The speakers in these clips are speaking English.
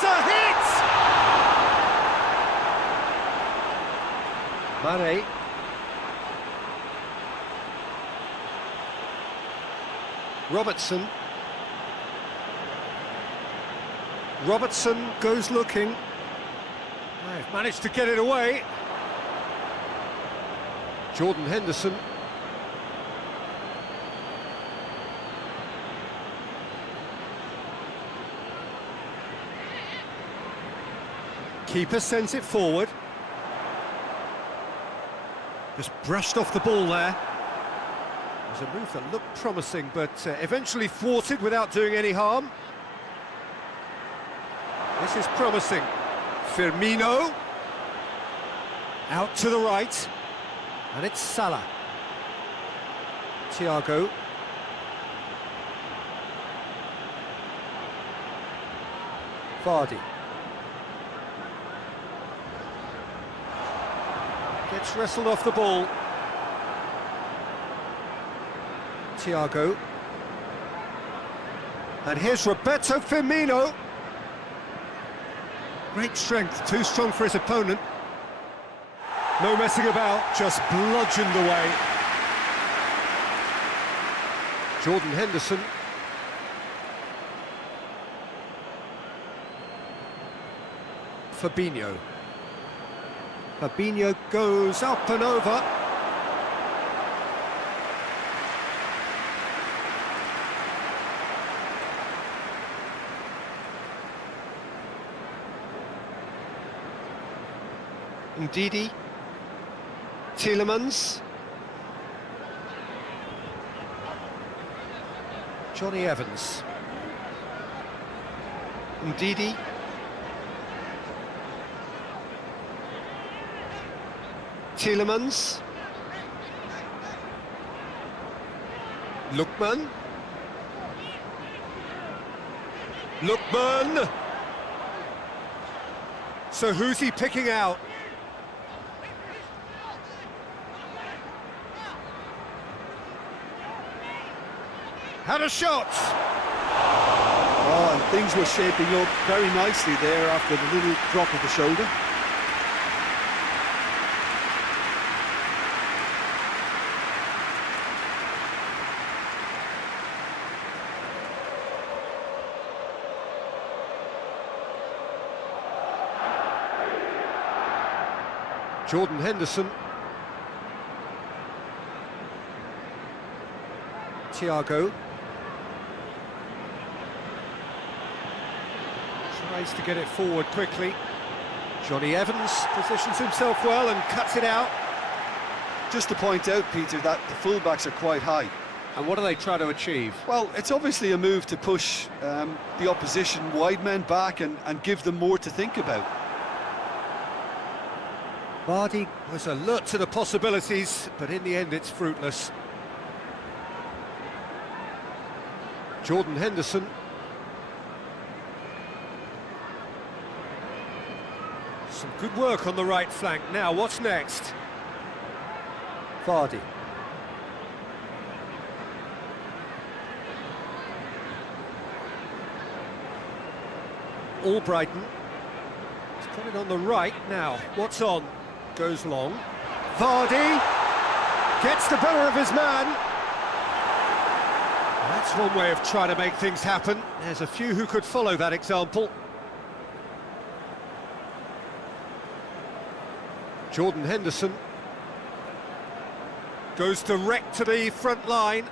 There's a hit! Mane. Robertson. Robertson goes looking. They've managed to get it away. Jordan Henderson. Keeper sends it forward. Just brushed off the ball there. It was a move that looked promising, but eventually thwarted without doing any harm. This is promising. Firmino. Out to the right. And it's Salah. Thiago. Vardy. Gets wrestled off the ball. Thiago. And here's Roberto Firmino. Great strength, too strong for his opponent. No messing about, just bludgeoned away. Jordan Henderson. Fabinho. Fabinho goes up and over. Ndidi. Tielemans. Johnny Evans. Ndidi. Tielemans. Lookman. Lookman. So who's he picking out? Had a shot! Oh, and things were shaping up very nicely there after the little drop of the shoulder. Jordan Henderson. Thiago. Tries to get it forward quickly. Johnny Evans positions himself well and cuts it out. Just to point out, Peter, that the fullbacks are quite high. And what do they try to achieve? Well, it's obviously a move to push the opposition wide men back and give them more to think about. Vardy was alert to the possibilities, but in the end it's fruitless. Jordan Henderson. Some good work on the right flank. Now, what's next? Vardy. Albrighton. He's put it on the right. Now, what's on? Goes long. Vardy gets the better of his man. That's one way of trying to make things happen. There's a few who could follow that example. Jordan Henderson goes direct to the front line.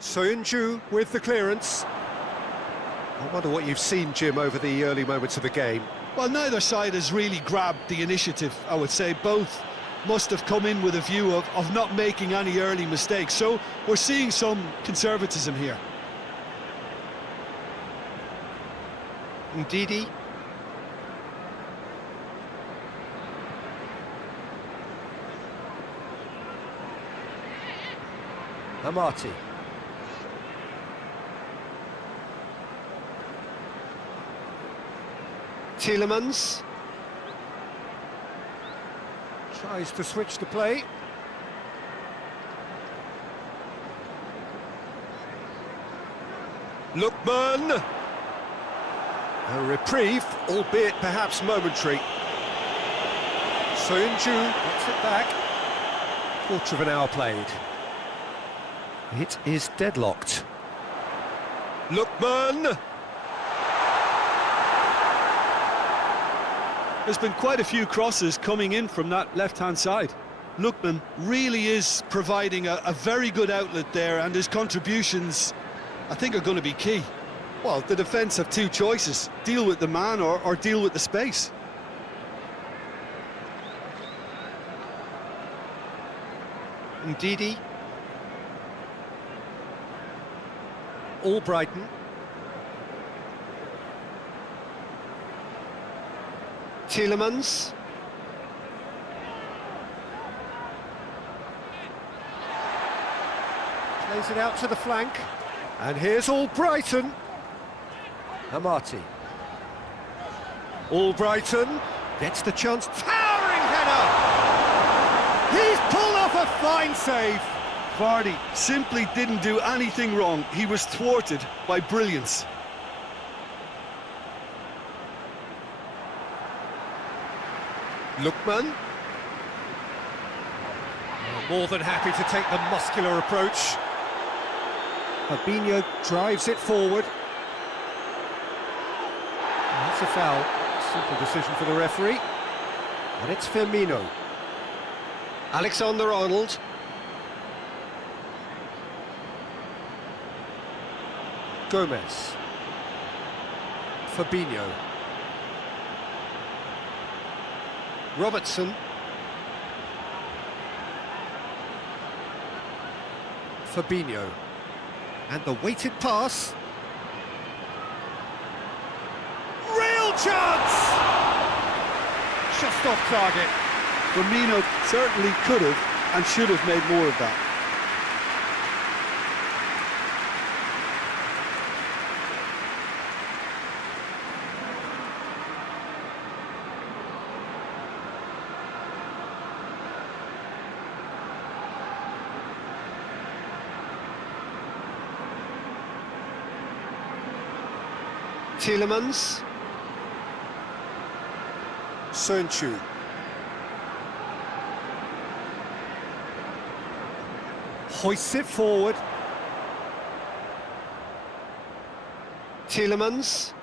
Soyuncu with the clearance. I wonder what you've seen, Jim, over the early moments of the game. Well, neither side has really grabbed the initiative, I would say. Both must have come in with a view of not making any early mistakes. So we're seeing some conservatism here. Ndidi. Amati. Tielemans tries to switch the play. Lookman. A reprieve, albeit perhaps momentary. Soyuncu gets it back. Quarter of an hour played. It is deadlocked. Lookman! There's been quite a few crosses coming in from that left-hand side. Lookman really is providing a very good outlet there, and his contributions, I think, are going to be key. Well, the defence have two choices: deal with the man or deal with the space. Ndidi. Albrighton. Tielemans. Plays it out to the flank. And here's Albrighton. Amati. Albrighton gets the chance. Towering header! He's pulled off a fine save. Vardy simply didn't do anything wrong. He was thwarted by brilliance. Lookman. More than happy to take the muscular approach. Fabinho drives it forward. That's a foul. Simple decision for the referee. And it's Firmino. Alexander-Arnold. Gomez. Fabinho. Robertson. Fabinho. And the weighted pass. Real chance! Just off target. Firmino certainly could have and should have made more of that. Tielemans. Soyuncu. Hoists it forward. Tielemans.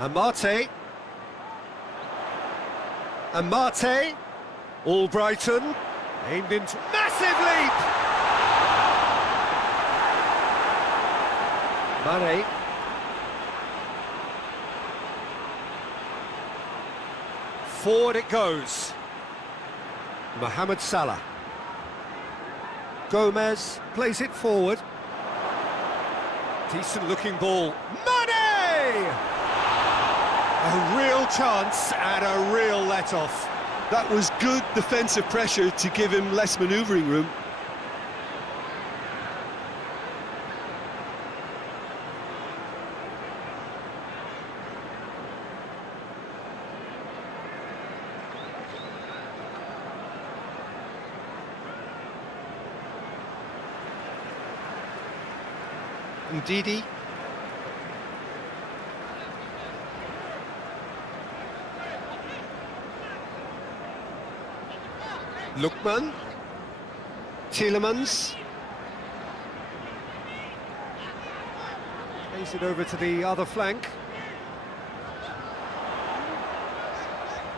Amate. Amate. Albrighton. Aimed into... Massive leap! Mane. Forward it goes. Mohamed Salah. Gomez plays it forward. Decent looking ball. Mane! A real chance and a real let-off. That was good defensive pressure to give him less manoeuvring room. Ndidi. Lookman. Tielemans. Plays it over to the other flank.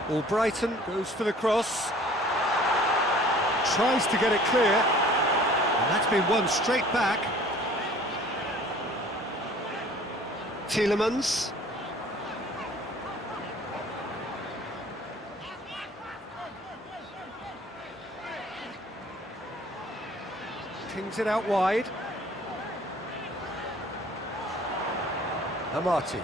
Albrighton goes for the cross. Tries to get it clear. And that's been won straight back. Tielemans. Pings it out wide. Amati.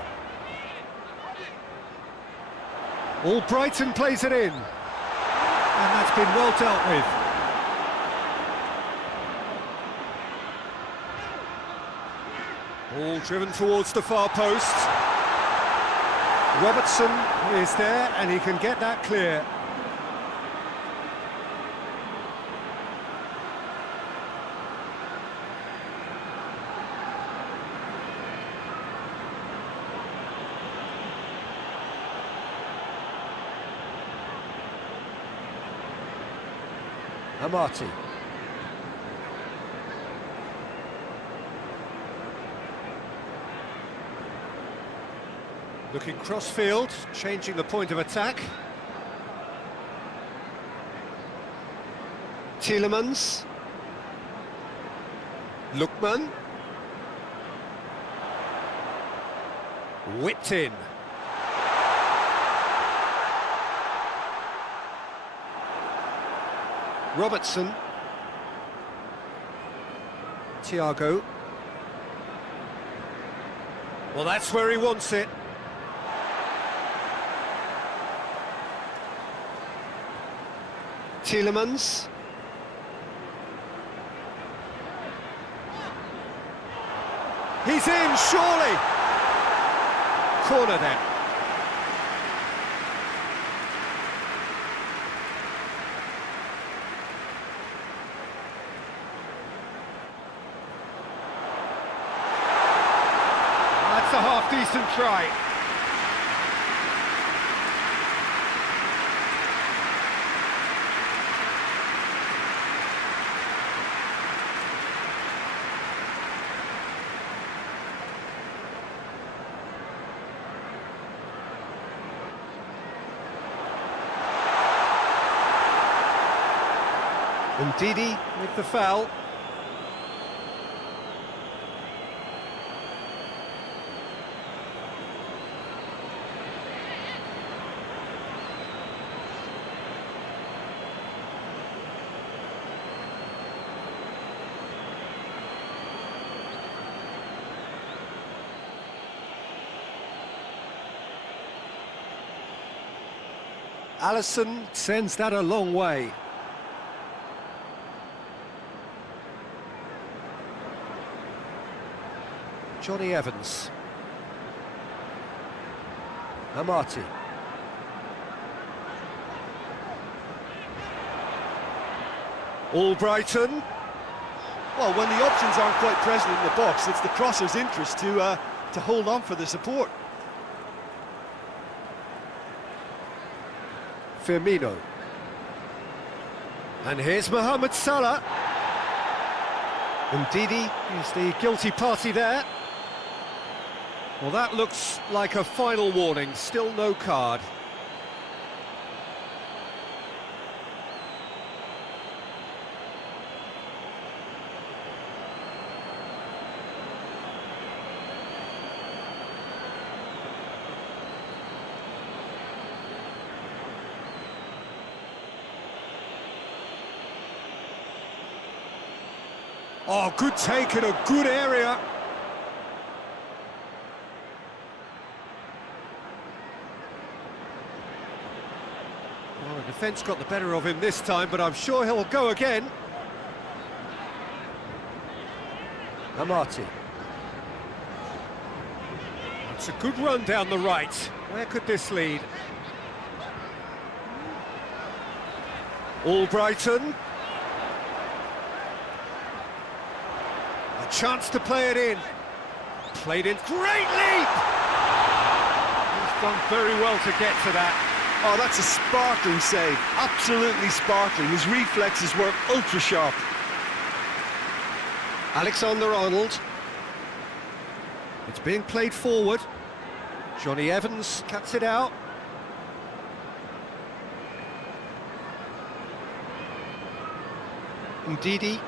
Albrighton plays it in. And that's been well dealt with. Ball driven towards the far post. Robertson is there, and he can get that clear. Amati. Looking cross-field, changing the point of attack. Tielemans. Lookman. Whipped in. Robertson. Thiago. Well, that's where he wants it. Tielemans. He's in, surely. Corner then. That's a half-decent try. Ndidi with the foul. Alisson sends that a long way. Johnny Evans. Amati. Albrighton. Well, when the options aren't quite present in the box, it's the crosser's interest to hold on for the support. Firmino. And here's Mohamed Salah. Ndidi is the guilty party there. Well, that looks like a final warning, still no card. Oh, good take in a good area. Well, the defence got the better of him this time, but I'm sure he'll go again. Amati. It's a good run down the right. Where could this lead? Albrighton. A chance to play it in. Played in. Great leap! He's done very well to get to that. Oh, that's a sparkling save. Absolutely sparkling. His reflexes were ultra sharp. Alexander-Arnold. It's being played forward. Johnny Evans cuts it out. Ndidi.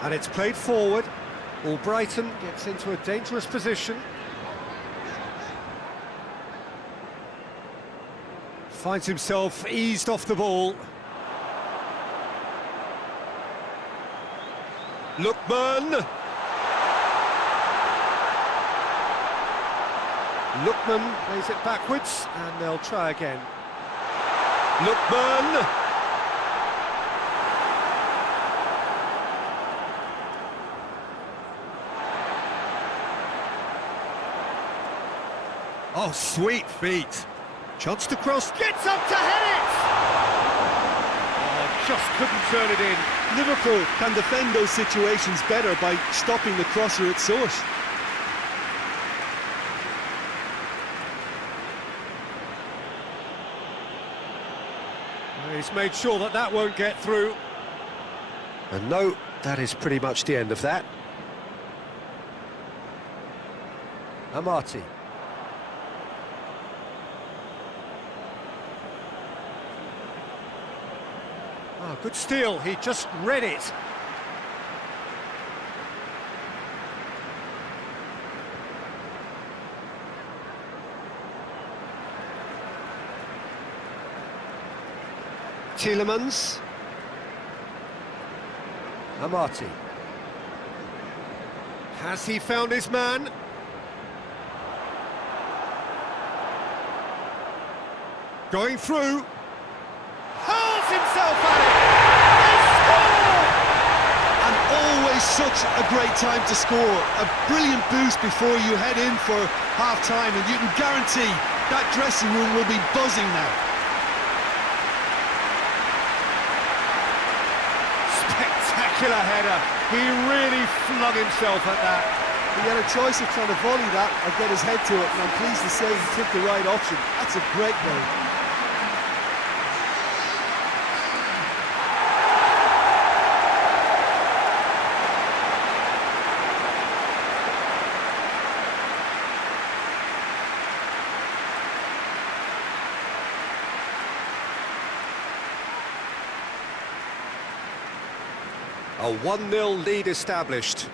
And it's played forward. Albrighton gets into a dangerous position. Finds himself eased off the ball. Lookman. Lookman plays it backwards, and they'll try again. Lookman. Oh, sweet feet. Chance to cross, gets up to head it! Oh, just couldn't turn it in. Liverpool can defend those situations better by stopping the crosser at source. He's made sure that that won't get through. And no, that is pretty much the end of that. Amati. Oh, good steal, he just read it. Tielemans. Amati. Has he found his man? Going through. Hurls himself at it! They score! And always such a great time to score. A brilliant boost before you head in for half-time, and you can guarantee that dressing room will be buzzing now. Spectacular header. He really flung himself at that. He had a choice of trying to volley that or get his head to it, and I'm pleased to say he took the right option. That's a great goal. A 1-0 lead established.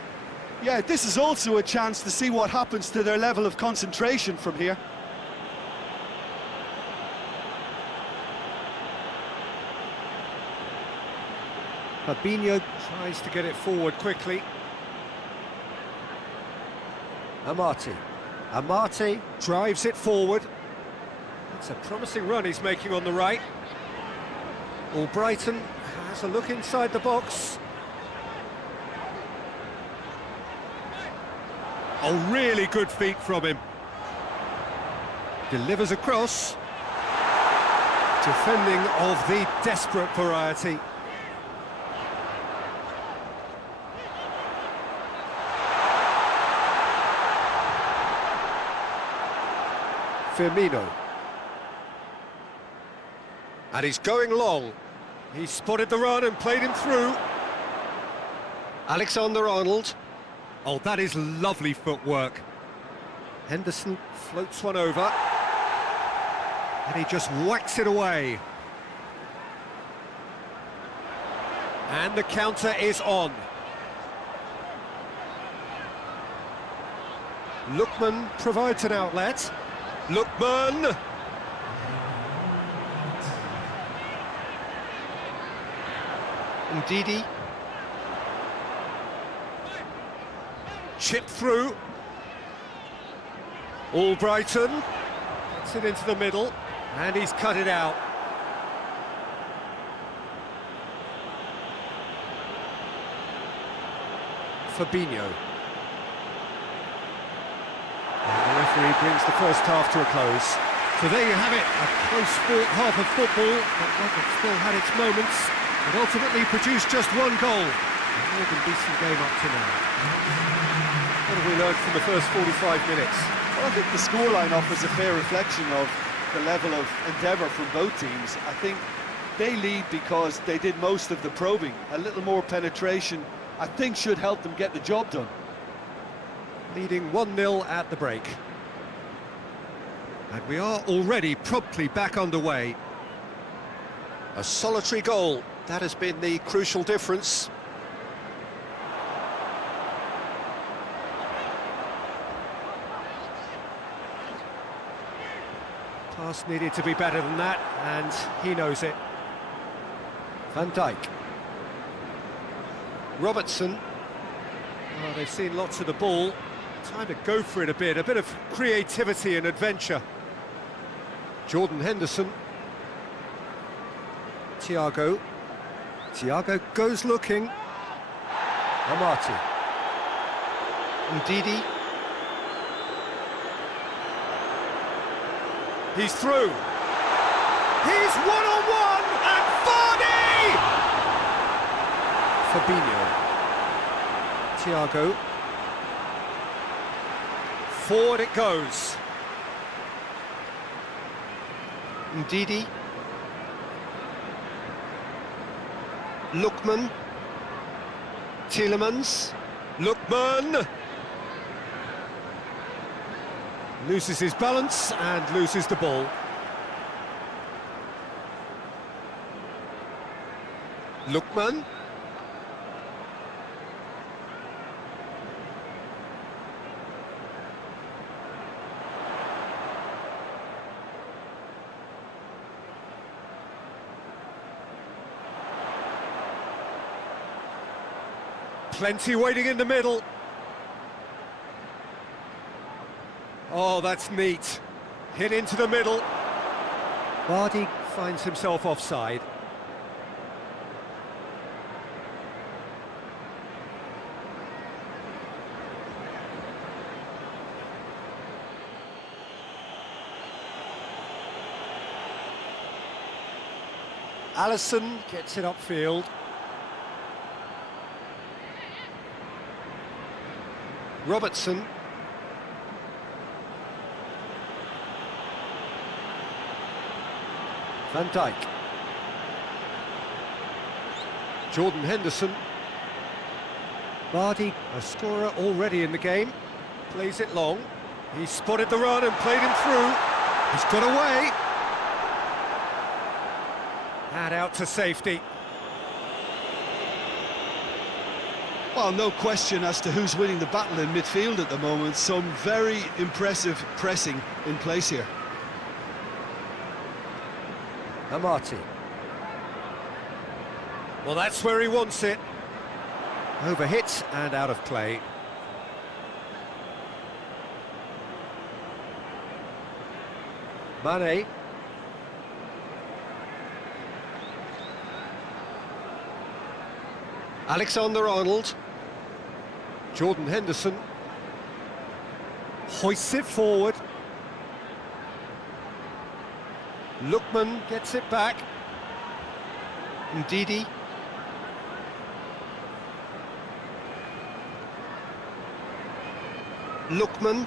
Yeah, this is also a chance to see what happens to their level of concentration from here. Fabinho tries to get it forward quickly. Amati. Amati drives it forward. It's a promising run he's making on the right. Albrighton has a look inside the box. Oh, really good feet from him. Delivers across. Defending of the desperate variety. Firmino. And he's going long. He spotted the run and played him through. Alexander-Arnold. Oh, that is lovely footwork. Henderson floats one over. And he just whacks it away. And the counter is on. Lookman provides an outlet. Lookman! Ndidi. Chip through. Albrighton gets it into the middle, and he's cut it out. Fabinho. And the referee brings the first half to a close. So there you have it, a close-fought half of football, but one that still had its moments. It ultimately produced just one goal. A more than decent game up to now. What have we learned from the first 45 minutes? Well, I think the scoreline offers a fair reflection of the level of endeavour from both teams. I think they lead because they did most of the probing. A little more penetration, I think, should help them get the job done. Leading 1-0 at the break. And we are already promptly back underway. A solitary goal, that has been the crucial difference. Pass needed to be better than that, and he knows it. Van Dijk. Robertson. Oh, they've seen lots of the ball. Time to go for it a bit of creativity and adventure. Jordan Henderson. Thiago. Thiago goes looking. Amati. Ndidi. He's through. He's one-on-one, and Vardy! Fabinho. Thiago. Forward it goes. Ndidi. Lookman. Tielemans. Lookman! Loses his balance and loses the ball. Lookman. Plenty waiting in the middle. Oh, that's neat. Hit into the middle. Vardy finds himself offside. Alisson gets it upfield. Robertson. Van Dijk. Jordan Henderson. Vardy, a scorer already in the game. Plays it long. He spotted the run and played him through. He's got away. And out to safety. Well, no question as to who's winning the battle in midfield at the moment. Some very impressive pressing in place here. Amati. Well, that's where he wants it. Overhit and out of play. Mane. Alexander-Arnold. Jordan Henderson. Hoists it forward. Lookman gets it back. Ndidi. Lookman.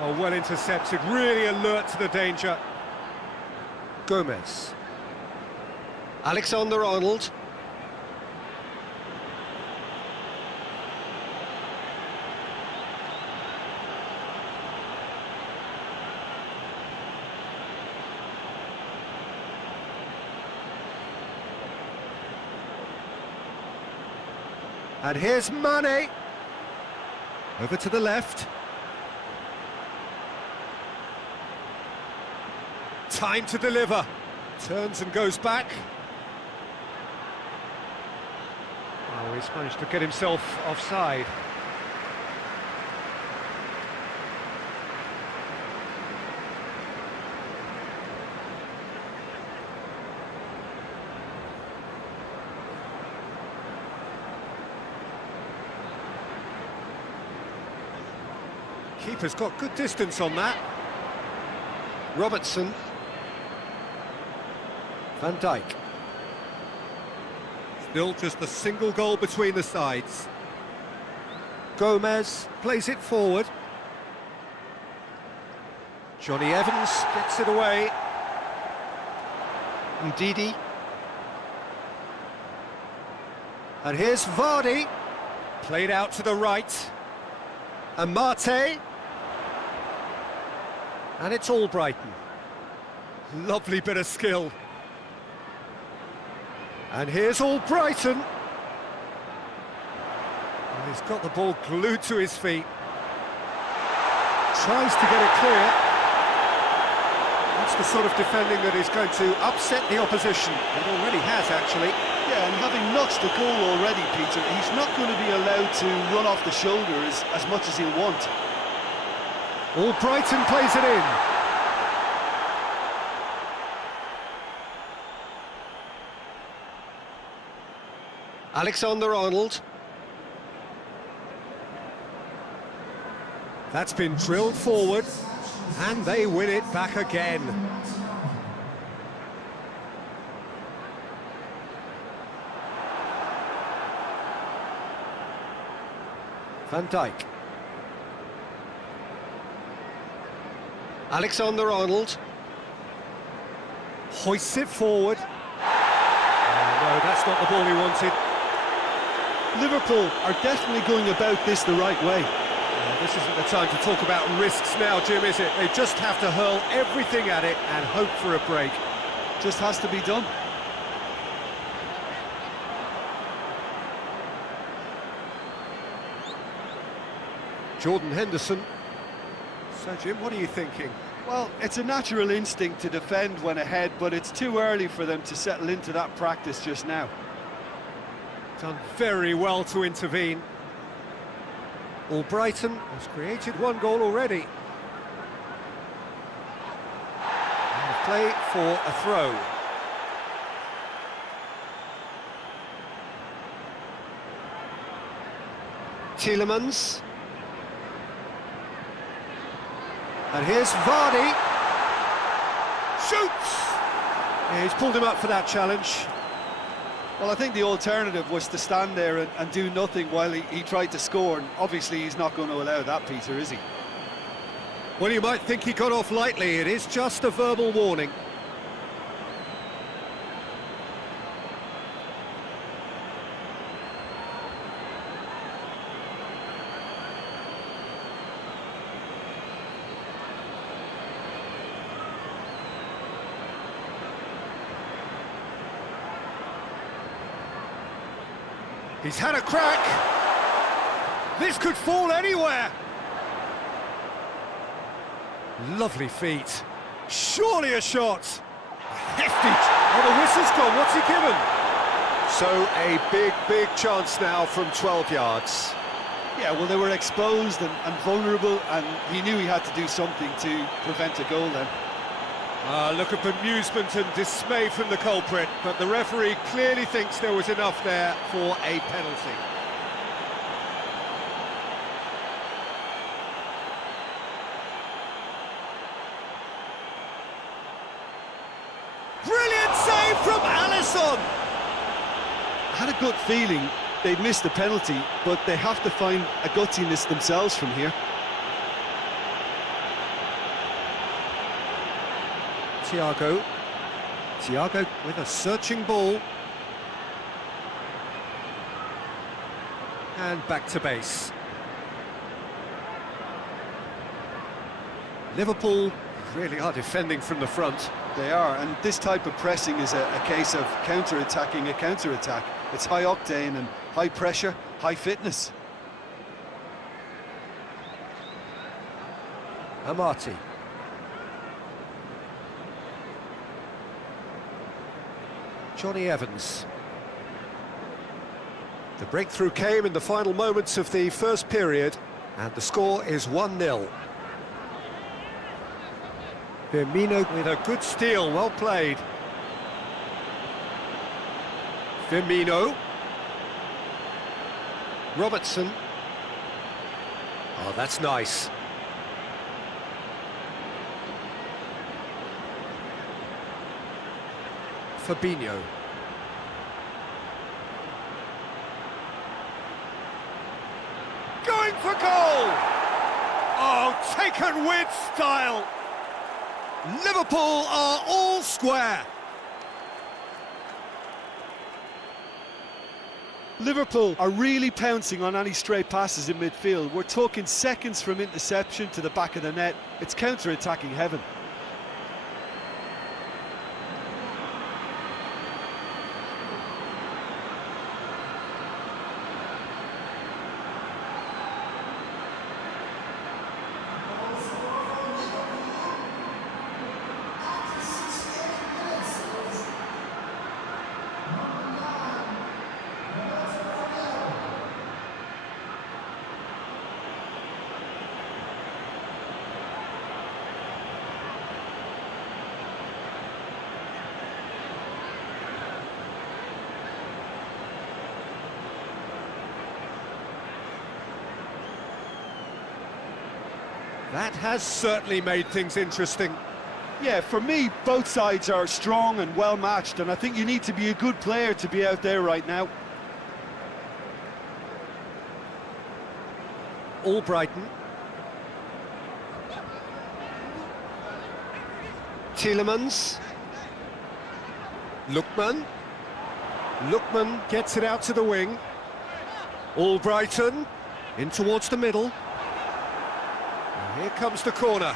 Oh, well intercepted, really alert to the danger. Gomez. Alexander-Arnold. And here's Mane. Over to the left. Time to deliver. Turns and goes back. Oh, he's managed to get himself offside. Keeper's got good distance on that. Robertson. Van Dijk. Still just a single goal between the sides. Gomez plays it forward. Johnny Evans gets it away. Ndidi. And here's Vardy. Played out to the right. Amate. And it's Albrighton. Lovely bit of skill. And here's Albrighton. And he's got the ball glued to his feet. Tries to get it clear. That's the sort of defending that is going to upset the opposition. It already has, actually. Yeah, and having notched the goal already, Peter, he's not going to be allowed to run off the shoulders as much as he'll want. Albrighton plays it in. Alexander-Arnold. That's been drilled forward, and they win it back again. Van Dijk. Alexander-Arnold. Hoists it forward. No, that's not the ball he wanted. Liverpool are definitely going about this the right way. This isn't the time to talk about risks now, Jim, is it? They just have to hurl everything at it and hope for a break. Just has to be done. Jordan Henderson. So, Jim, what are you thinking? Well, it's a natural instinct to defend when ahead, but it's too early for them to settle into that practice just now. Done very well to intervene. Albrighton has created one goal already. And play for a throw. Tielemans. And here's Vardy. Shoots! Yeah, he's pulled him up for that challenge. Well, I think the alternative was to stand there and do nothing while he tried to score, and obviously he's not going to allow that, Peter, is he? Well, you might think he got off lightly. It is just a verbal warning. He's had a crack. This could fall anywhere. Lovely feet. Surely a shot. Hefty. Oh, the whistle's gone. What's he given? So a big chance now from 12 yards. Yeah, well, they were exposed and vulnerable, and he knew he had to do something to prevent a goal then. Look at bemusement and dismay from the culprit, but the referee clearly thinks there was enough there for a penalty. Brilliant save from Alisson! I had a good feeling they'd missed the penalty, but they have to find a gutsiness themselves from here. Thiago with a searching ball. And back to base. Liverpool really are defending from the front. They are, and this type of pressing is a case of counter-attacking a counter-attack. It's high octane and high pressure, high fitness. Amati. Johnny Evans. The breakthrough came in the final moments of the first period, and the score is 1-0. Firmino with a good steal, well played. Firmino. Robertson. Oh, that's nice. Fabinho. Going for goal! Oh, taken with style! Liverpool are all square. Liverpool are really pouncing on any stray passes in midfield. We're talking seconds from interception to the back of the net. It's counter-attacking heaven. That has certainly made things interesting. Yeah, for me, both sides are strong and well matched, and I think you need to be a good player to be out there right now. Albrighton. Tielemans. Lookman. Lookman gets it out to the wing. Albrighton in towards the middle. And here comes the corner.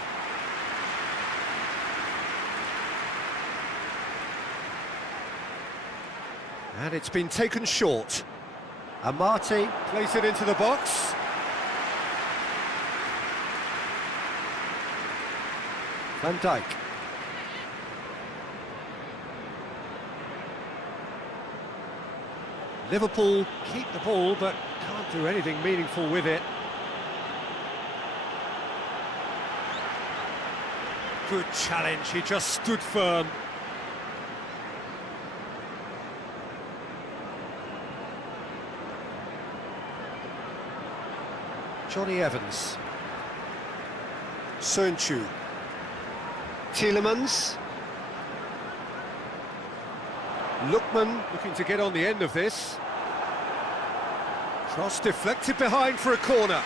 And it's been taken short. Amate plays it into the box. Van Dijk. Liverpool keep the ball, but can't do anything meaningful with it. Good challenge, he just stood firm. Johnny Evans. Susanto. Tielemans. Lookman looking to get on the end of this. Cross deflected behind for a corner.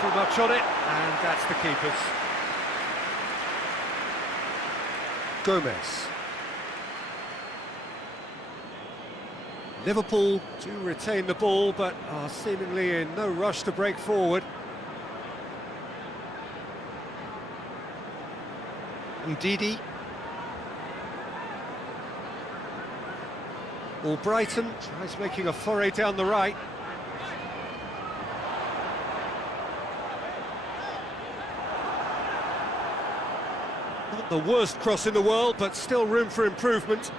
Too much on it, and that's the keeper's. Gomez. Liverpool do retain the ball, but are seemingly in no rush to break forward. Ndidi. Albrighton tries making a foray down the right. Not the worst cross in the world, but still room for improvement.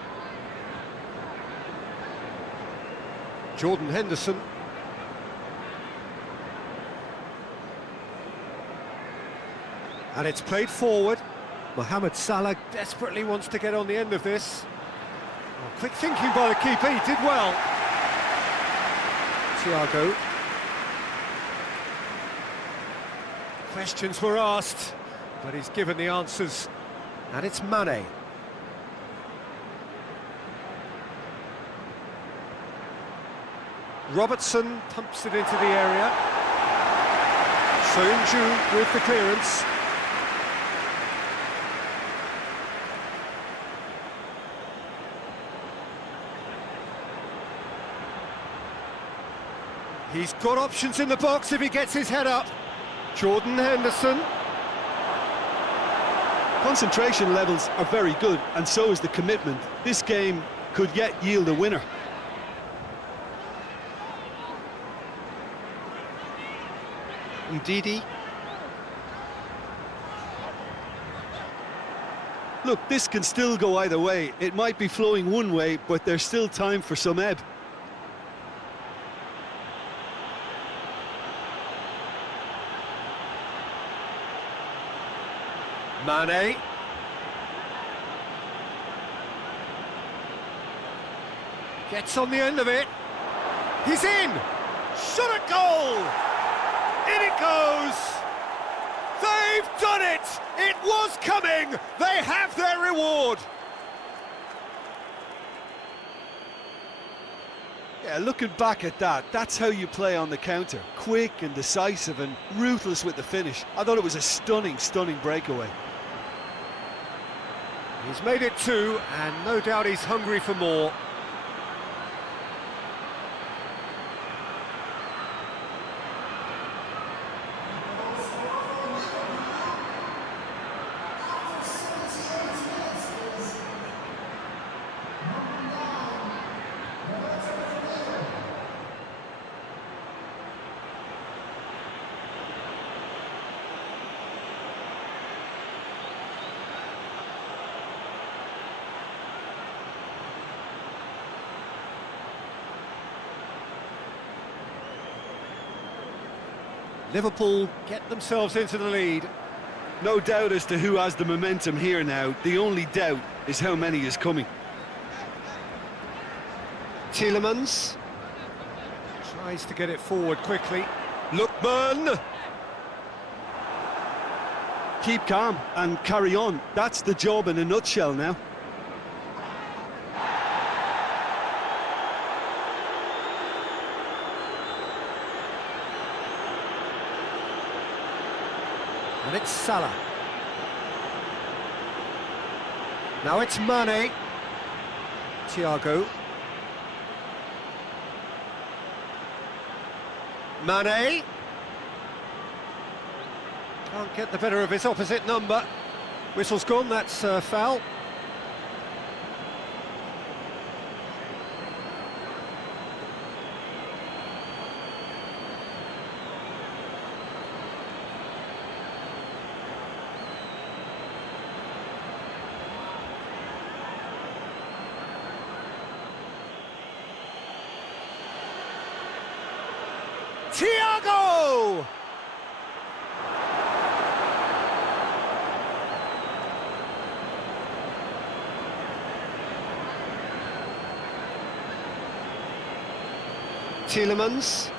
Jordan Henderson. And it's played forward. Mohamed Salah desperately wants to get on the end of this. Oh, quick thinking by the keeper, he did well. Thiago. Questions were asked, but he's given the answers. And it's Mane. Robertson pumps it into the area. Susanto with the clearance. He's got options in the box if he gets his head up. Jordan Henderson. Concentration levels are very good, and so is the commitment. This game could yet yield a winner. Ndidi. Look, this can still go either way. It might be flowing one way, but there's still time for some ebb. Mane. Gets on the end of it. He's in! Shot at goal! In it goes! They've done it! It was coming! They have their reward! Yeah, looking back at that, that's how you play on the counter. Quick and decisive and ruthless with the finish. I thought it was a stunning, stunning breakaway. He's made it 2, and no doubt he's hungry for more. Liverpool get themselves into the lead. No doubt as to who has the momentum here now. The only doubt is how many is coming. Tielemans tries to get it forward quickly. Lookman! Keep calm and carry on. That's the job in a nutshell now. And it's Salah. Now it's Mane. Thiago. Mane. Can't get the better of his opposite number. Whistle's gone, that's foul. Thiago! Tielemans.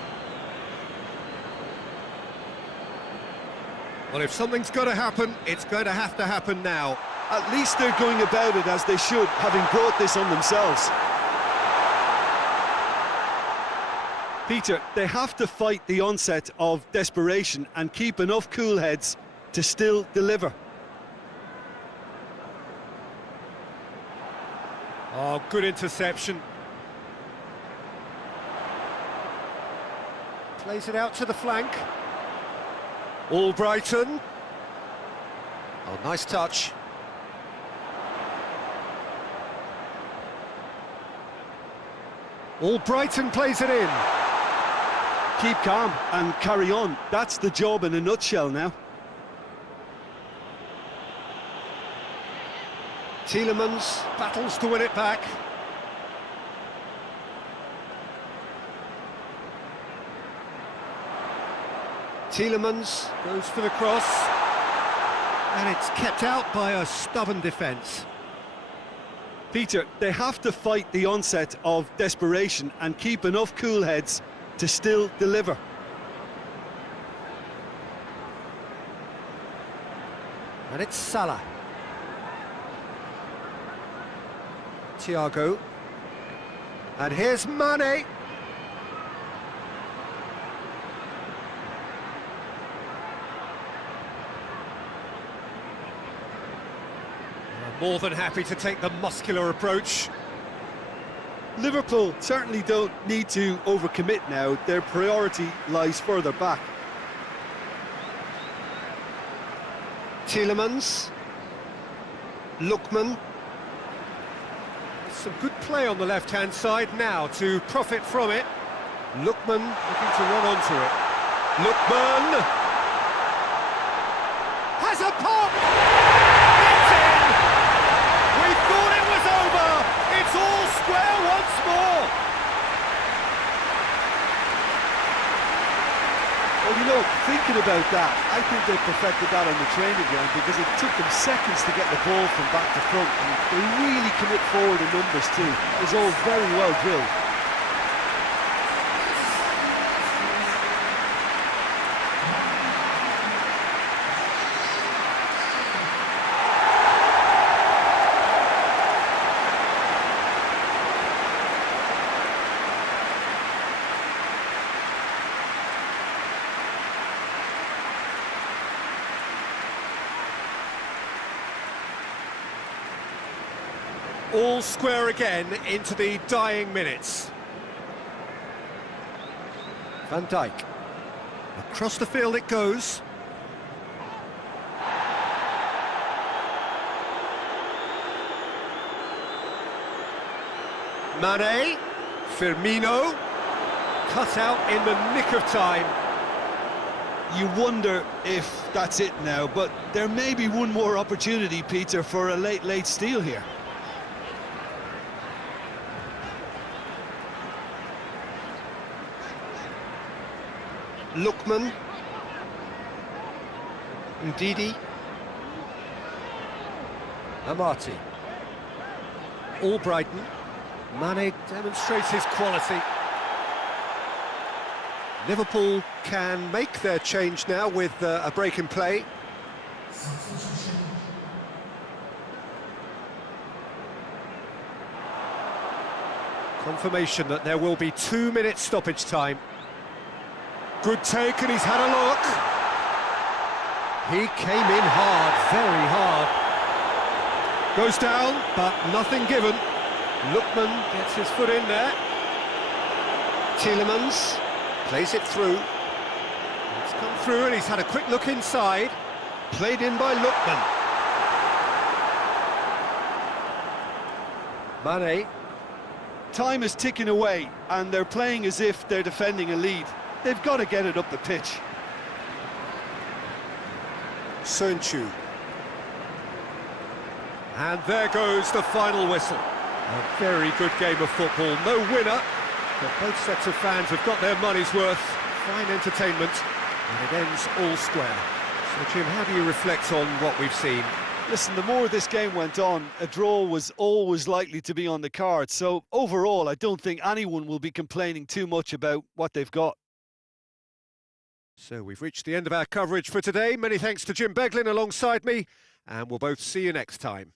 Well, if something's got to happen, it's going to happen now. At least they're going about it as they should, having brought this on themselves. Peter, they have to fight the onset of desperation and keep enough cool heads to still deliver. Oh, good interception. Plays it out to the flank. Albrighton. Oh, nice touch. Albrighton plays it in. Keep calm and carry on. That's the job in a nutshell now. Tielemans battles to win it back. Tielemans goes for the cross. And it's kept out by a stubborn defence. Peter, they have to fight the onset of desperation and keep enough cool heads to still deliver. And it's Salah. Thiago. And here's Mane. More than happy to take the muscular approach. Liverpool certainly don't need to overcommit now. Their priority lies further back. Tielemans. Lookman. Some good play on the left-hand side now to profit from it. Lookman looking to run onto it. Lookman! Has a pop! It's in! We thought it was over! It's all square once more! Well, you know, thinking about that, I think they perfected that on the training ground because it took them seconds to get the ball from back to front, and they really commit forward in numbers too. It was all very well drilled. All square again into the dying minutes. Van Dijk. Across the field it goes. Mane. Firmino. Cut out in the nick of time. You wonder if that's it now, but there may be one more opportunity, Peter, for a late steal here. Lookman. Ndidi. Amati. Albrighton. Mane demonstrates his quality. Liverpool can make their change now with a break in play. Confirmation that there will be 2 minutes stoppage time. Good take, and he's had a look. He came in hard, very hard. Goes down, but nothing given. Lookman gets his foot in there. Tielemans plays it through. It's come through, and he's had a quick look inside. Played in by Lookman. Mane. Time is ticking away, and they're playing as if they're defending a lead. They've got to get it up the pitch. Susanto. And there goes the final whistle. A very good game of football. No winner, but both sets of fans have got their money's worth. Fine entertainment, and it ends all square. So, Jim, how do you reflect on what we've seen? Listen, the more this game went on, a draw was always likely to be on the card. So, overall, I don't think anyone will be complaining too much about what they've got. So, we've reached the end of our coverage for today. Many thanks to Jim Beglin alongside me, and we'll both see you next time.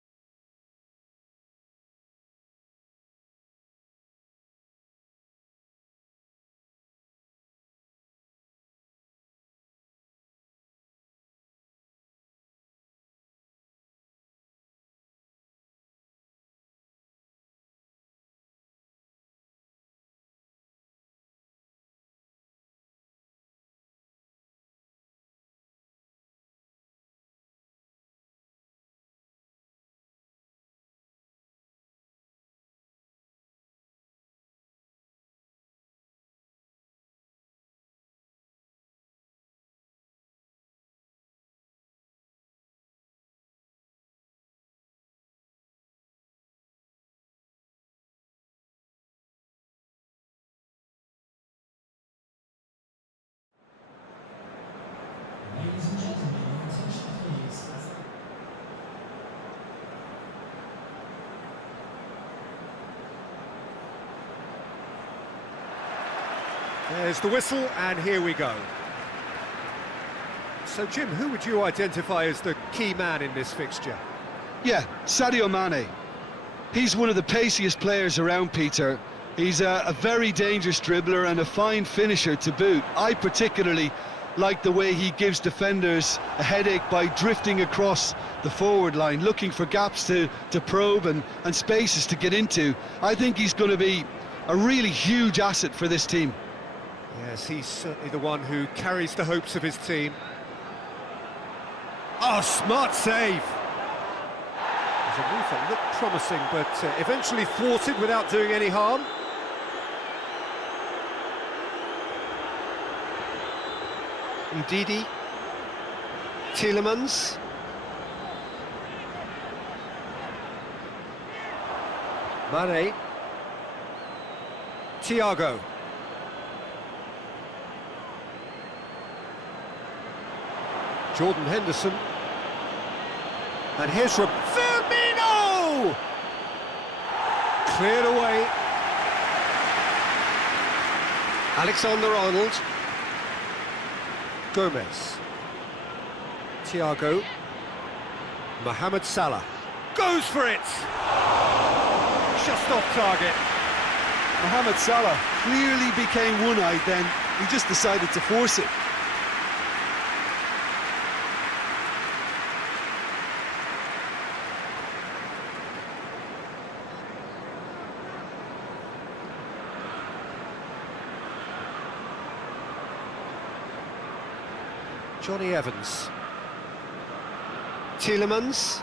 There's the whistle, and here we go. So, Jim, who would you identify as the key man in this fixture? Yeah, Sadio Mane. He's one of the paciest players around, Peter. He's a very dangerous dribbler and a fine finisher to boot. I particularly like the way he gives defenders a headache by drifting across the forward line, looking for gaps to probe and spaces to get into. I think he's going to be a really huge asset for this team. Yes, he's certainly the one who carries the hopes of his team. Oh, smart save! There's a move that looked promising, but eventually thwarted without doing any harm. Ndidi. Tielemans. Mane. Thiago. Jordan Henderson. And here's from Firmino! Cleared away. Alexander-Arnold. Gomez. Thiago. Mohamed Salah. Goes for it! Just off target. Mohamed Salah clearly became one-eyed then. He just decided to force it. Johnny Evans. Tielemans.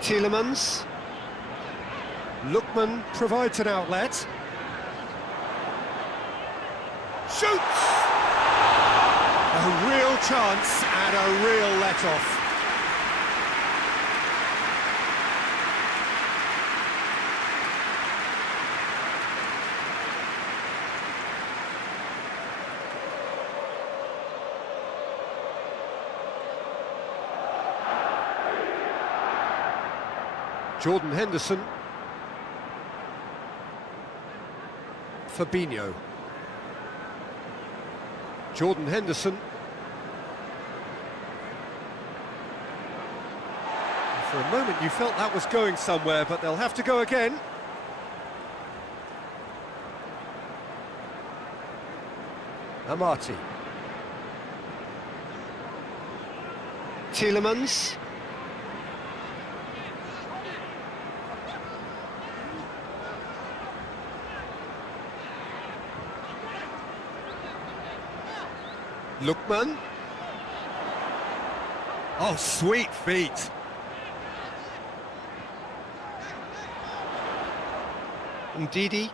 Tielemans. Lookman provides an outlet. Shoots! A real chance and a real let-off. Jordan Henderson. Fabinho. Jordan Henderson. For a moment you felt that was going somewhere, but they'll have to go again. Amati. Tielemans. Lookman. Oh, sweet feet. Ndidi.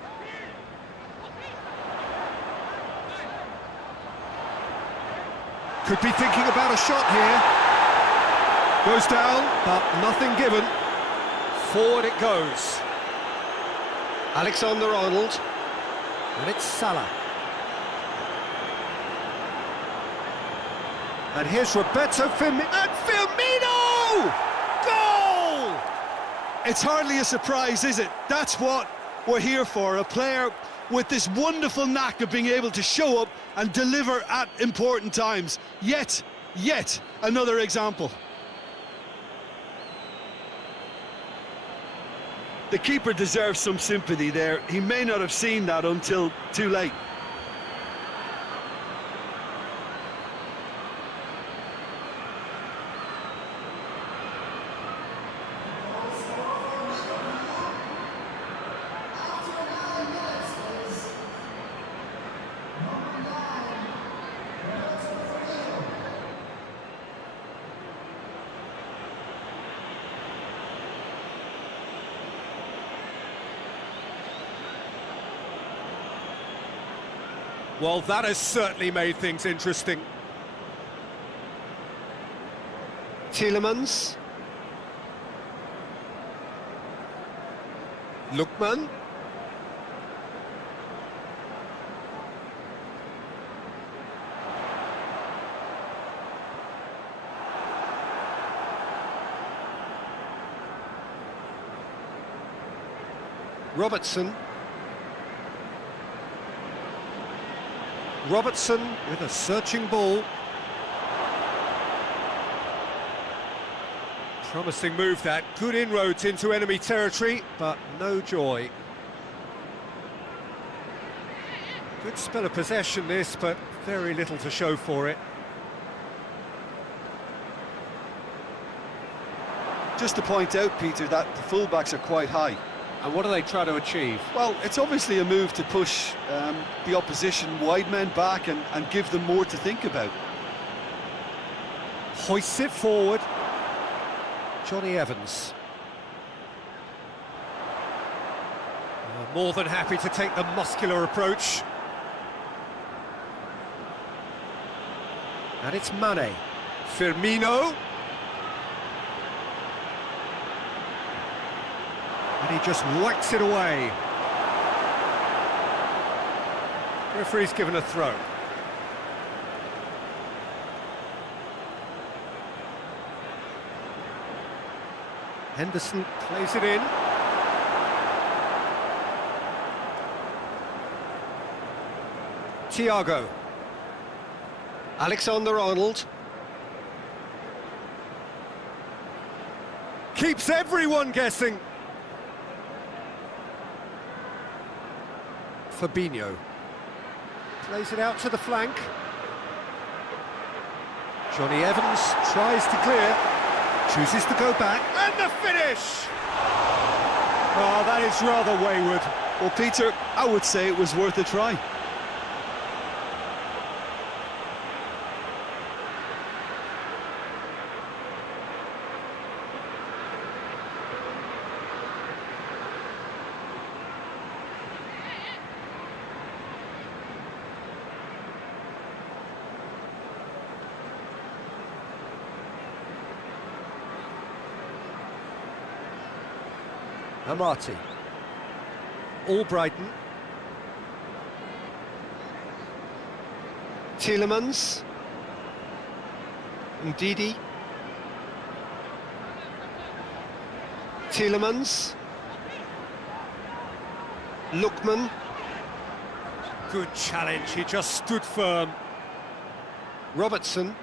Could be thinking about a shot here. Goes down, but nothing given. Forward it goes. Alexander-Arnold. And it's Salah. And here's Roberto Firmino. And Firmino! Goal! It's hardly a surprise, is it? That's what we're here for, a player with this wonderful knack of being able to show up and deliver at important times. Yet another example. The keeper deserves some sympathy there. He may not have seen that until too late. Well, that has certainly made things interesting. Tielemans. Lookman. Robertson. Robertson with a searching ball. Promising move that, good inroads into enemy territory, but no joy. Good spell of possession this, but very little to show for it. Just to point out, Peter, that the fullbacks are quite high. And what do they try to achieve? Well, it's obviously a move to push the opposition wide men back and give them more to think about. Hoists it forward. Johnny Evans. More than happy to take the muscular approach. And it's Mane. Firmino. And he just whacks it away. Referee's given a throw. Henderson plays it in. Thiago. Alexander-Arnold. Keeps everyone guessing. Fabinho. Plays it out to the flank. Johnny Evans tries to clear. Chooses to go back. And the finish! Oh, that is rather wayward. Well, Peter, I would say it was worth a try. Amati. Albrighton. Tielemans. Ndidi. Tielemans. Lookman. Good challenge, he just stood firm. Robertson.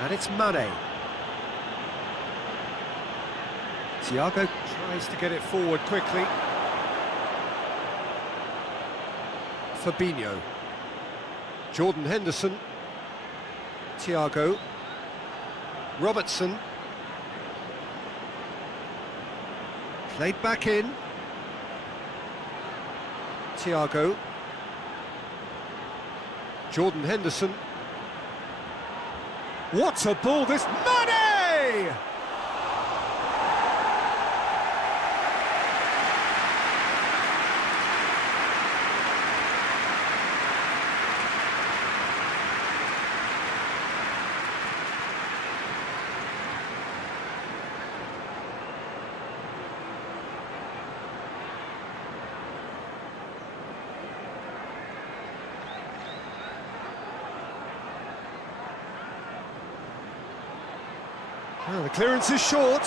And it's Mane. Thiago Tries to get it forward quickly. Fabinho. Jordan Henderson. Thiago. Robertson. Played back in. Thiago. Jordan Henderson. What a ball this... Mane! Well, the clearance is short.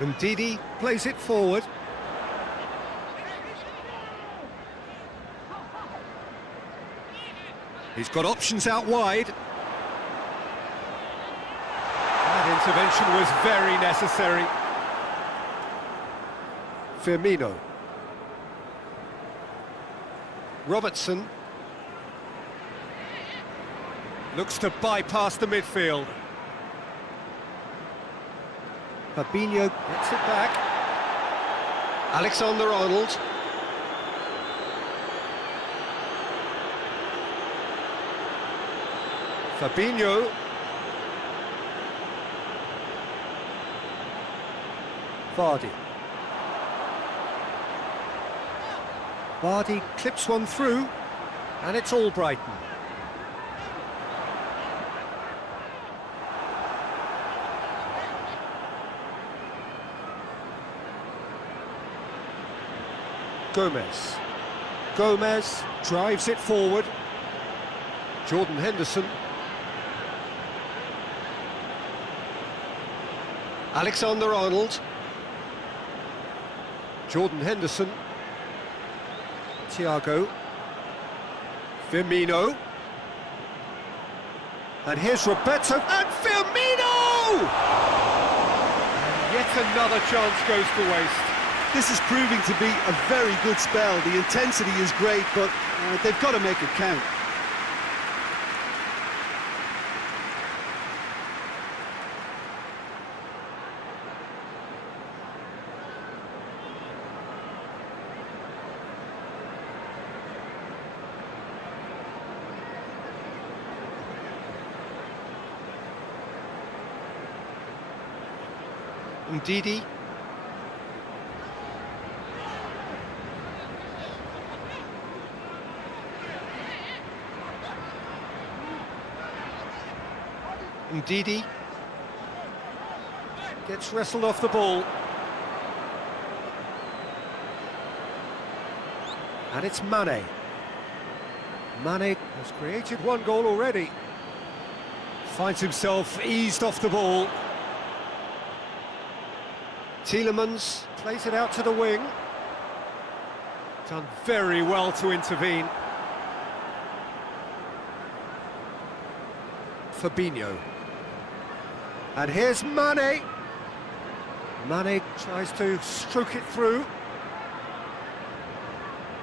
Ndidi plays it forward. He's got options out wide. That intervention was very necessary. Firmino. Robertson. Looks to bypass the midfield. Fabinho gets it back. Alexander-Arnold. Fabinho. Vardy. Vardy clips one through, and it's Albrighton. Gomez drives it forward. Jordan Henderson. Alexander-Arnold. Jordan Henderson. Thiago. Firmino. And here's Roberto. And Firmino! And yet another chance goes to waste. This is proving to be a very good spell. The intensity is great, but they've got to make it count. Ndidi. Ndidi gets wrestled off the ball. And it's Mane. Mane Has created one goal already. Finds himself eased off the ball. Tielemans Plays it out to the wing. Done very well to intervene. Fabinho. And here's Mane. Mane Tries to stroke it through.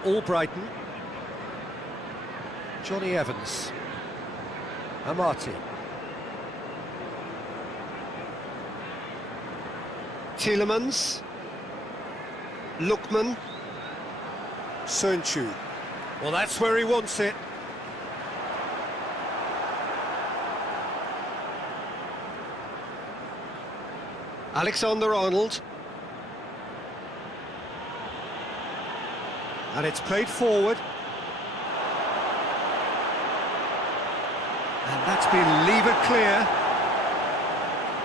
Albrighton. Johnny Evans. Amati. Tielemans. Lookman. Susanto. Well, that's where he wants it. Alexander-Arnold. And it's played forward. And that been levered clear.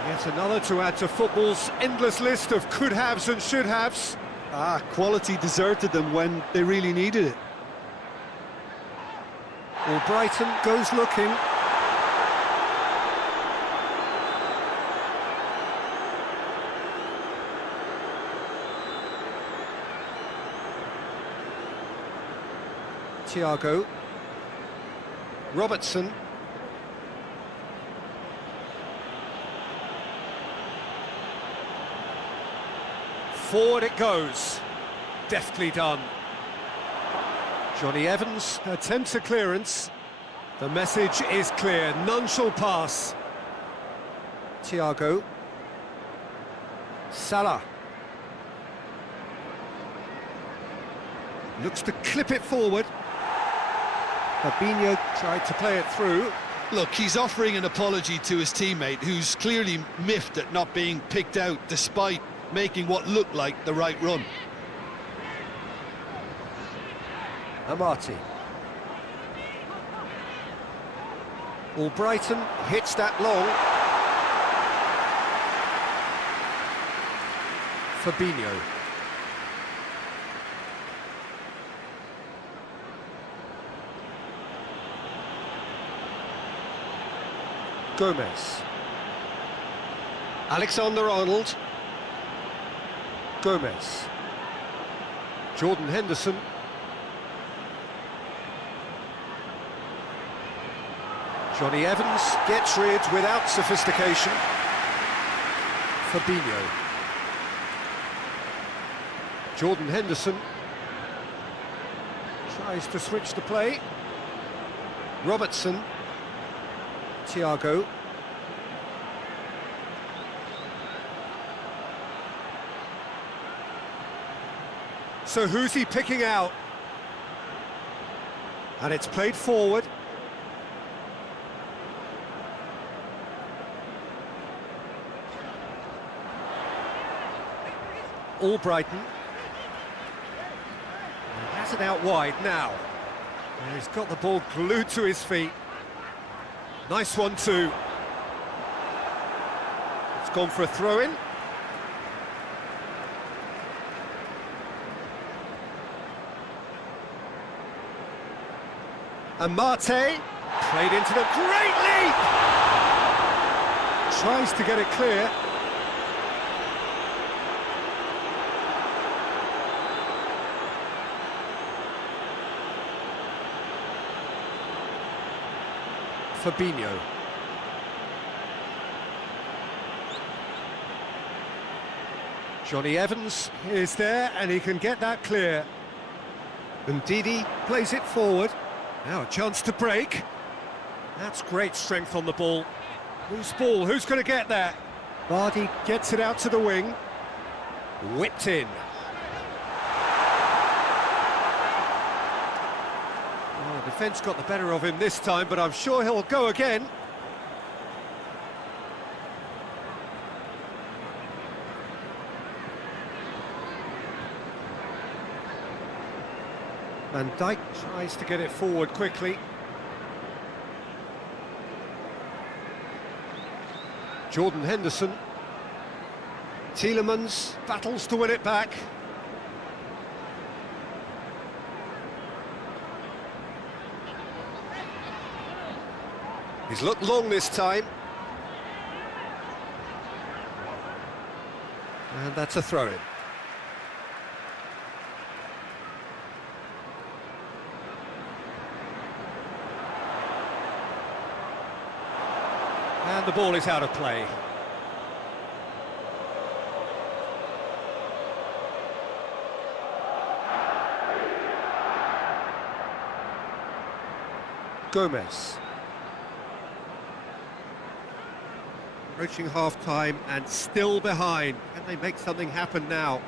Yet another to add to football's endless list of could-haves and should-haves. Quality deserted them when they really needed it. Well, Brighton goes looking. Thiago. Robertson. Forward it goes. Deftly done. Johnny Evans attempts a clearance. The message is clear, none shall pass. Thiago. Salah. Looks to clip it forward. Fabinho tried to play it through. Look, he's offering an apology to his teammate, who's clearly miffed at not being picked out despite making what looked like the right run. Amati. Well, Brighton hits that long. Fabinho. Gomez. Alexander-Arnold. Gomez. Jordan Henderson. Johnny Evans gets rid without sophistication. Fabinho. Jordan Henderson tries to switch the play. Robertson. Thiago. So who's he picking out? And it's played forward. All Brighton. He has it out wide now. And he's got the ball glued to his feet. Nice one too. It's gone for a throw-in. And Mate played into the great leap! Tries to get it clear. Fabinho. Johnny Evans is there and he can get that clear. And Didi plays it forward. Now a chance to break. That's great strength on the ball. Whose ball? Who's going to get that? Vardy gets it out to the wing. Whipped in. Oh, the defence got the better of him this time, but I'm sure he'll go again. Van Dijk tries to get it forward quickly. Jordan Henderson. Tielemans battles to win it back. He's looked long this time. And that's a throw-in. And the ball is out of play. Gomez. Approaching half-time and still behind. Can they make something happen now?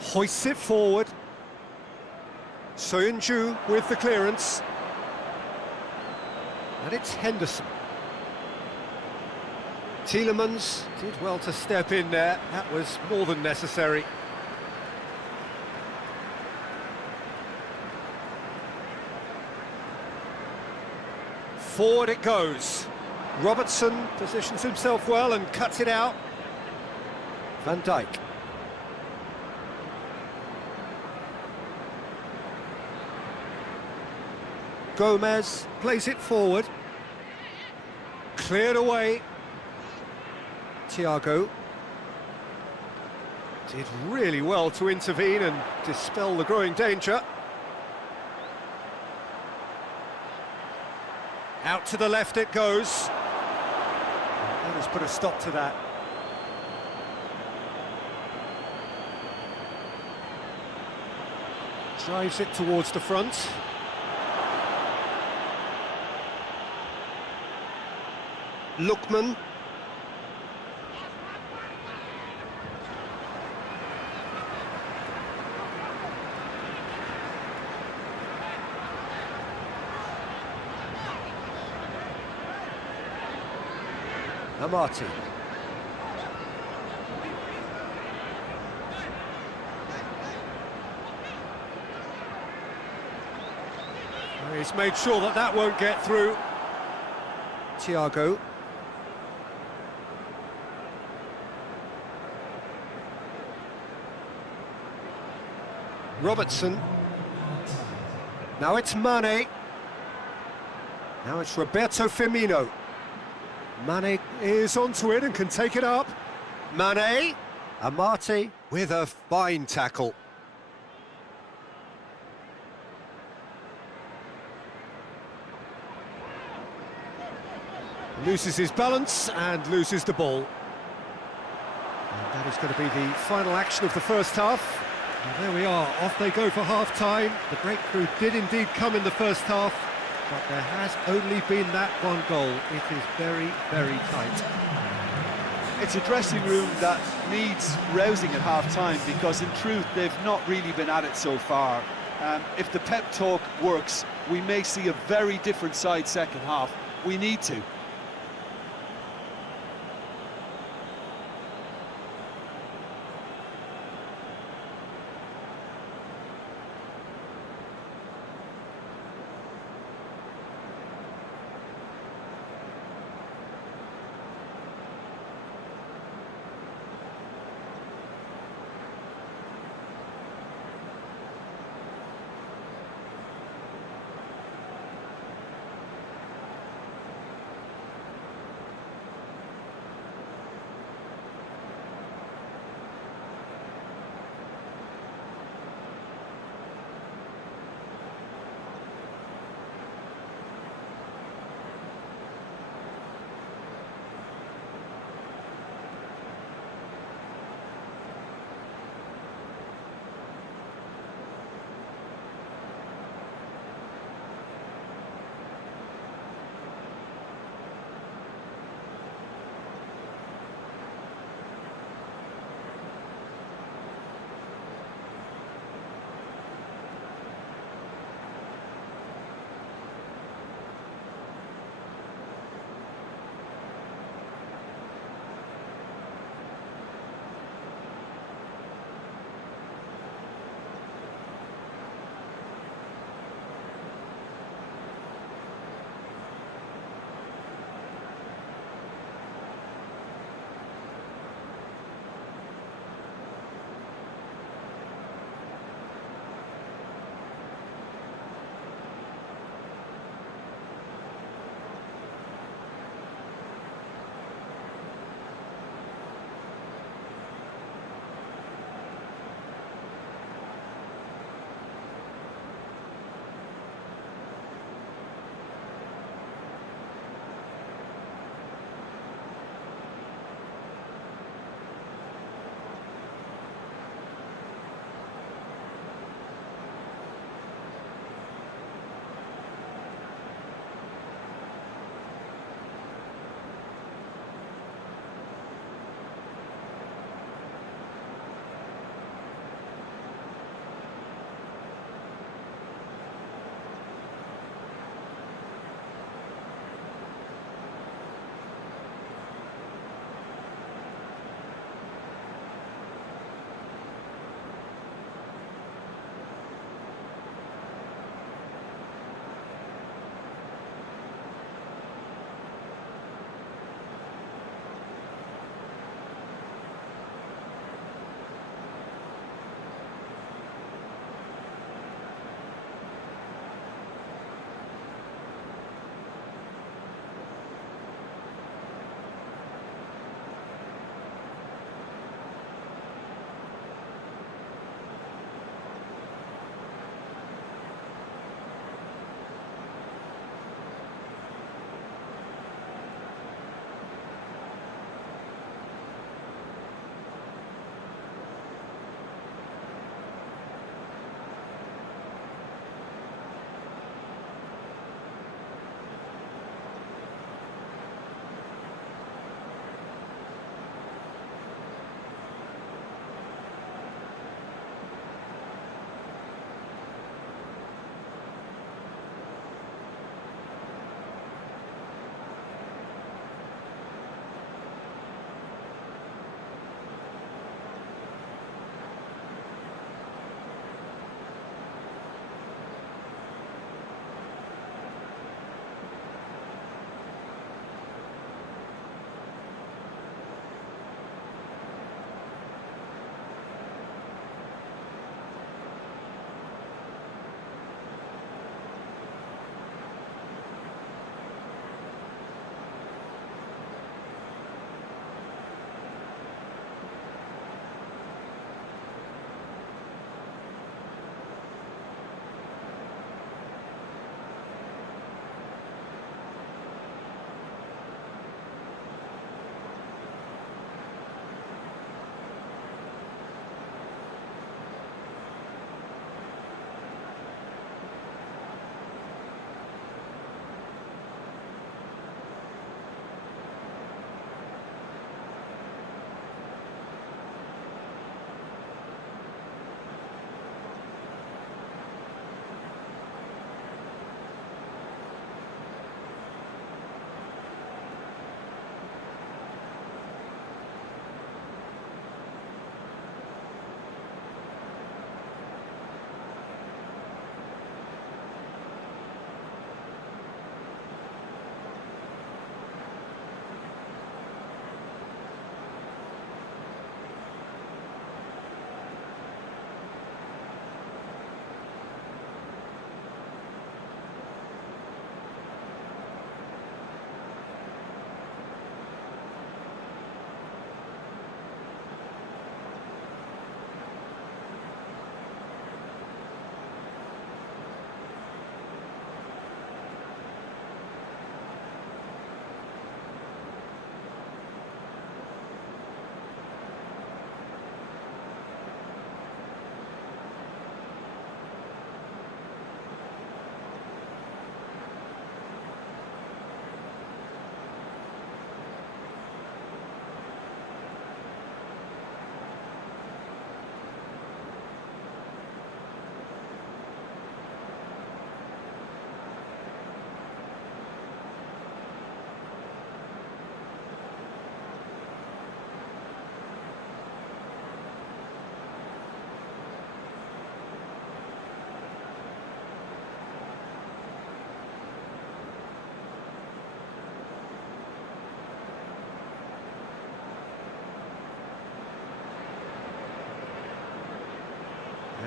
Hoists it forward. Soyuncu with the clearance. And it's Henderson. Tielemans did well to step in there. That was more than necessary. Forward it goes. Robertson positions himself well and cuts it out. Van Dijk. Gomez plays it forward. Cleared away. Thiago did really well to intervene and dispel the growing danger. Out to the left it goes. That has put a stop to that. Drives it towards the front. Lookman. Amati. He's made sure that that won't get through. Thiago. Robertson. Now it's Mane. Now it's Roberto Firmino. Mane is onto it and can take it up. Mane. Amati with a fine tackle. Loses his balance and loses the ball. And that is going to be the final action of the first half. And there we are, off they go for half-time. The breakthrough did indeed come in the first half, but there has only been that one goal. It is very, very tight. It's a dressing room that needs rousing at half-time because, in truth, they've not really been at it so far. If the pep talk works, we may see a very different side second half. We need to.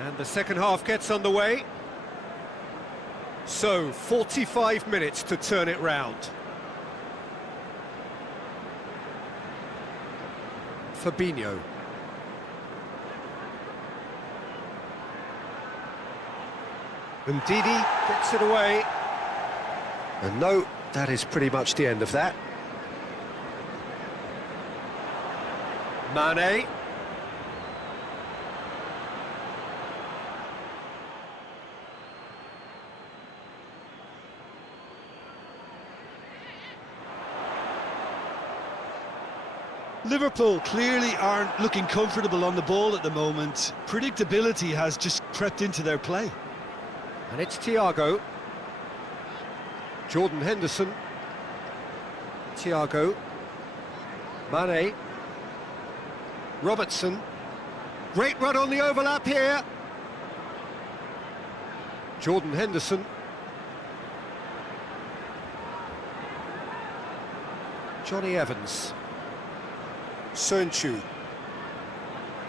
And the second half gets underway. So, 45 minutes to turn it round. Fabinho. And Didi gets it away. And no, that is pretty much the end of that. Mane. Liverpool clearly aren't looking comfortable on the ball at the moment. Predictability has just crept into their play. And it's Thiago. Jordan Henderson. Thiago. Mane. Robertson. Great run on the overlap here. Jordan Henderson. Johnny Evans. Susanto.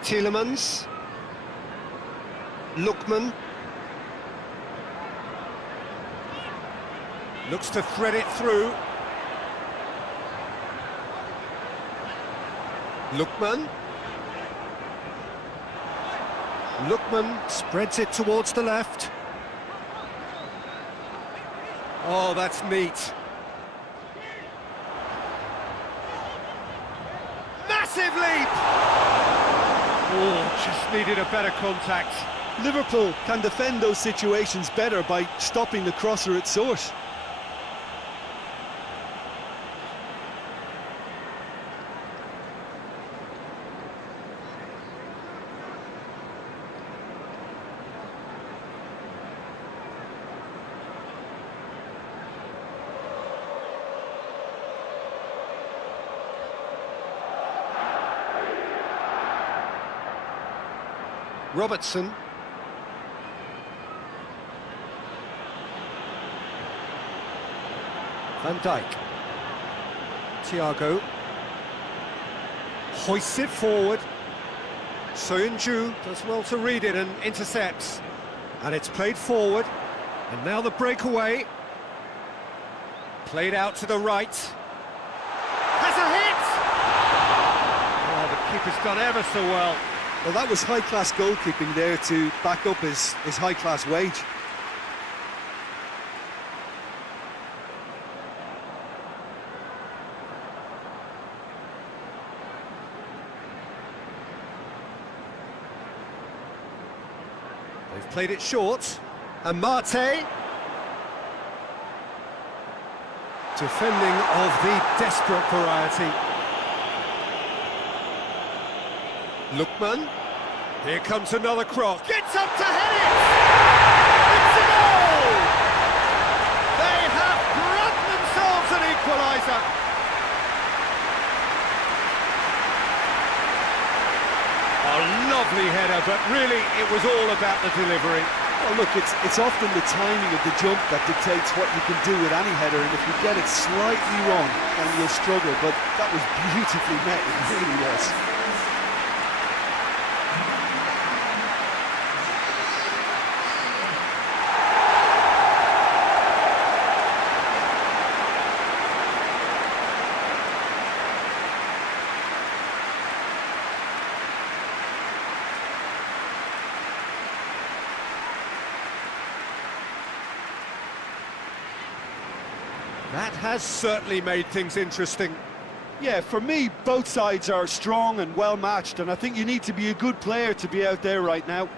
Tielemans. Lookman. Looks to thread it through. Lookman. Lookman spreads it towards the left. Oh, that's neat. Massive leap! Oh, just needed a better contact. Liverpool can defend those situations better by stopping the crosser at source. Robertson. Van Dijk. Thiago. Hoists it forward. Susanto does well to read it and intercepts. And it's played forward. And now the breakaway. Played out to the right. Has a hit! Oh, the keeper's done ever so well. Well, that was high-class goalkeeping there to back up his high-class wage. They've played it short. And Mate. Defending of the desperate variety. Lookman. Here comes another cross. Gets up to head it! It's a goal! They have grabbed themselves an equalizer. A lovely header, but really it was all about the delivery. Well, look, it's often the timing of the jump that dictates what you can do with any header, and if you get it slightly wrong, then you'll struggle, but that was beautifully met, it really was. That has certainly made things interesting. Yeah, for me, both sides are strong and well matched, and I think you need to be a good player to be out there right now.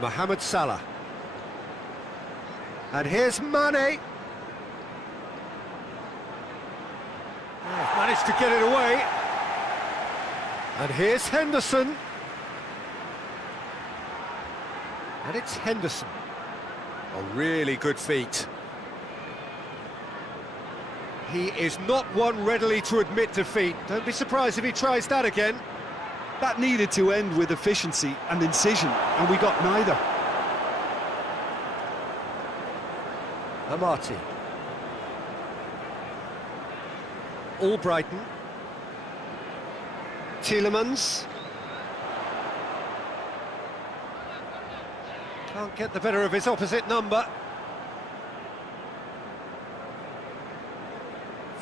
Mohamed Salah. And here's Mane. Oh, managed to get it away. And here's Henderson. And it's Henderson. A really good feat. He is not one readily to admit defeat. Don't be surprised if he tries that again. That needed to end with efficiency and incision, and we got neither. Amati. Albrighton. Tielemans. Can't get the better of his opposite number.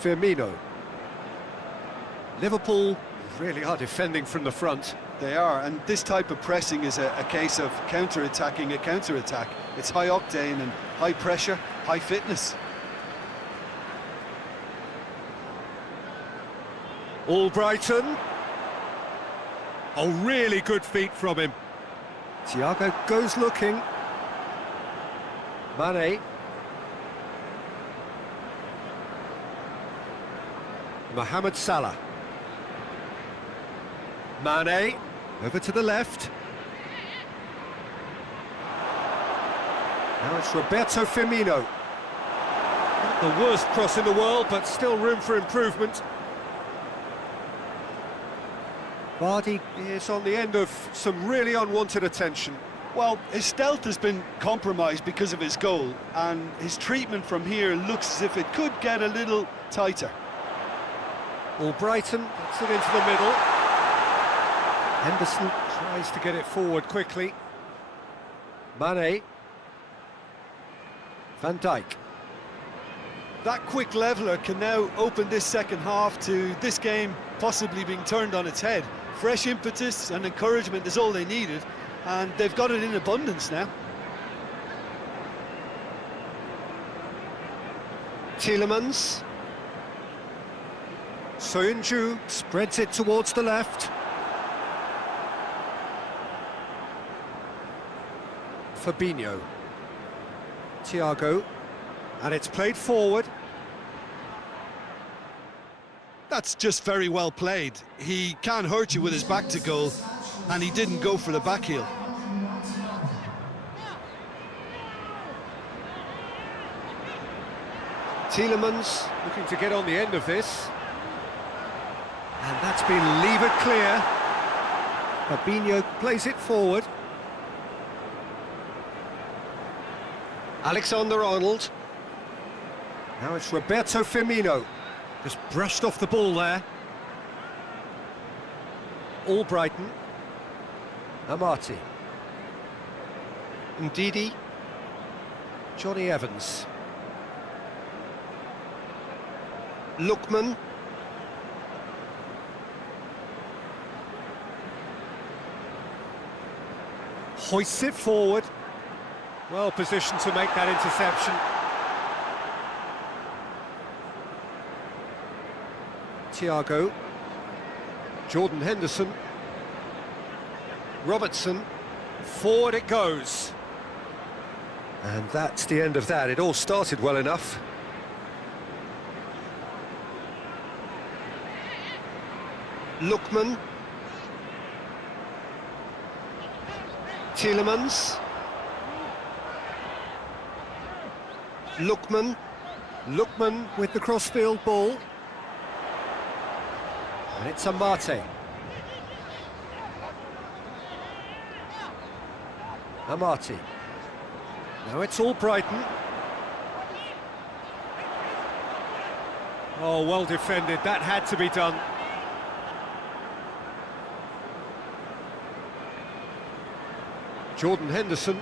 Firmino. Liverpool really are defending from the front. They are, and this type of pressing is a case of counter-attacking a counter-attack. It's high octane and high pressure, high fitness. Albrighton. Oh, really good feet from him. Thiago goes looking. Mane. Mohamed Salah. Mane, over to the left. Now it's Roberto Firmino. Not the worst cross in the world, but still room for improvement. Vardy is on the end of some really unwanted attention. Well, his stealth has been compromised because of his goal, and his treatment from here looks as if it could get a little tighter. Albrighton gets it into the middle. Henderson tries to get it forward quickly. Mane. Van Dijk. That quick leveller can now open this second half to this game possibly being turned on its head. Fresh impetus and encouragement is all they needed, and they've got it in abundance now. Tielemans. Soyuncu spreads it towards the left. Fabinho. Thiago. And it's played forward. That's just very well played. He can't hurt you with his back to goal, and he didn't go for the back heel. Tielemans. Looking to get on the end of this. And that's been levered clear. Fabinho plays it forward. Alexander-Arnold. Now it's Roberto Firmino. Just brushed off the ball there. Albrighton. Amati. Ndidi. Johnny Evans. Lookman. Hoists it forward. Well positioned to make that interception. Thiago. Jordan Henderson. Robertson. Forward it goes. And that's the end of that. It all started well enough. Lookman. Tielemans. Lookman. Lookman with the crossfield ball. And it's Amate. Amati. Now it's Albrighton. Oh, well defended. That had to be done. Jordan Henderson.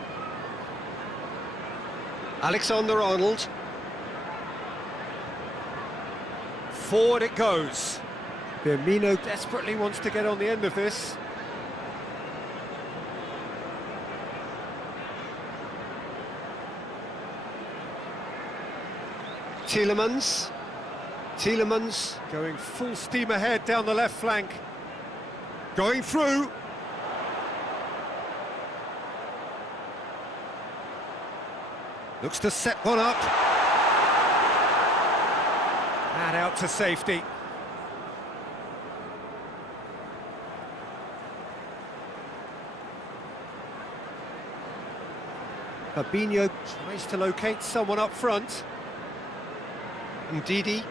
Alexander-Arnold. Forward it goes. Firmino desperately wants to get on the end of this. Tielemans. Tielemans. Going full steam ahead down the left flank. Going through. Looks to set one up. And out to safety. Fabinho tries to locate someone up front. Ndidi.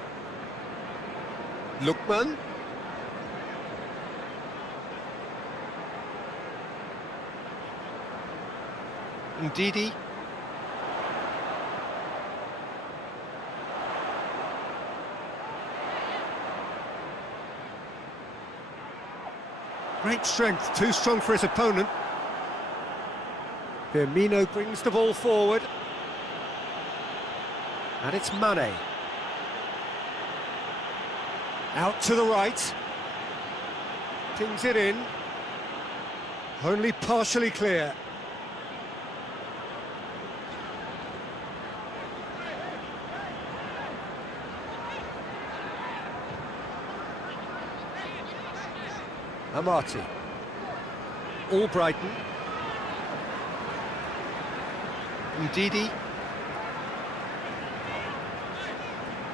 Lookman. Ndidi. Great strength, too strong for his opponent. Firmino brings the ball forward. And it's Mane. Out to the right. Pings it in. Only partially clear. Amati. Albrighton. Ndidi.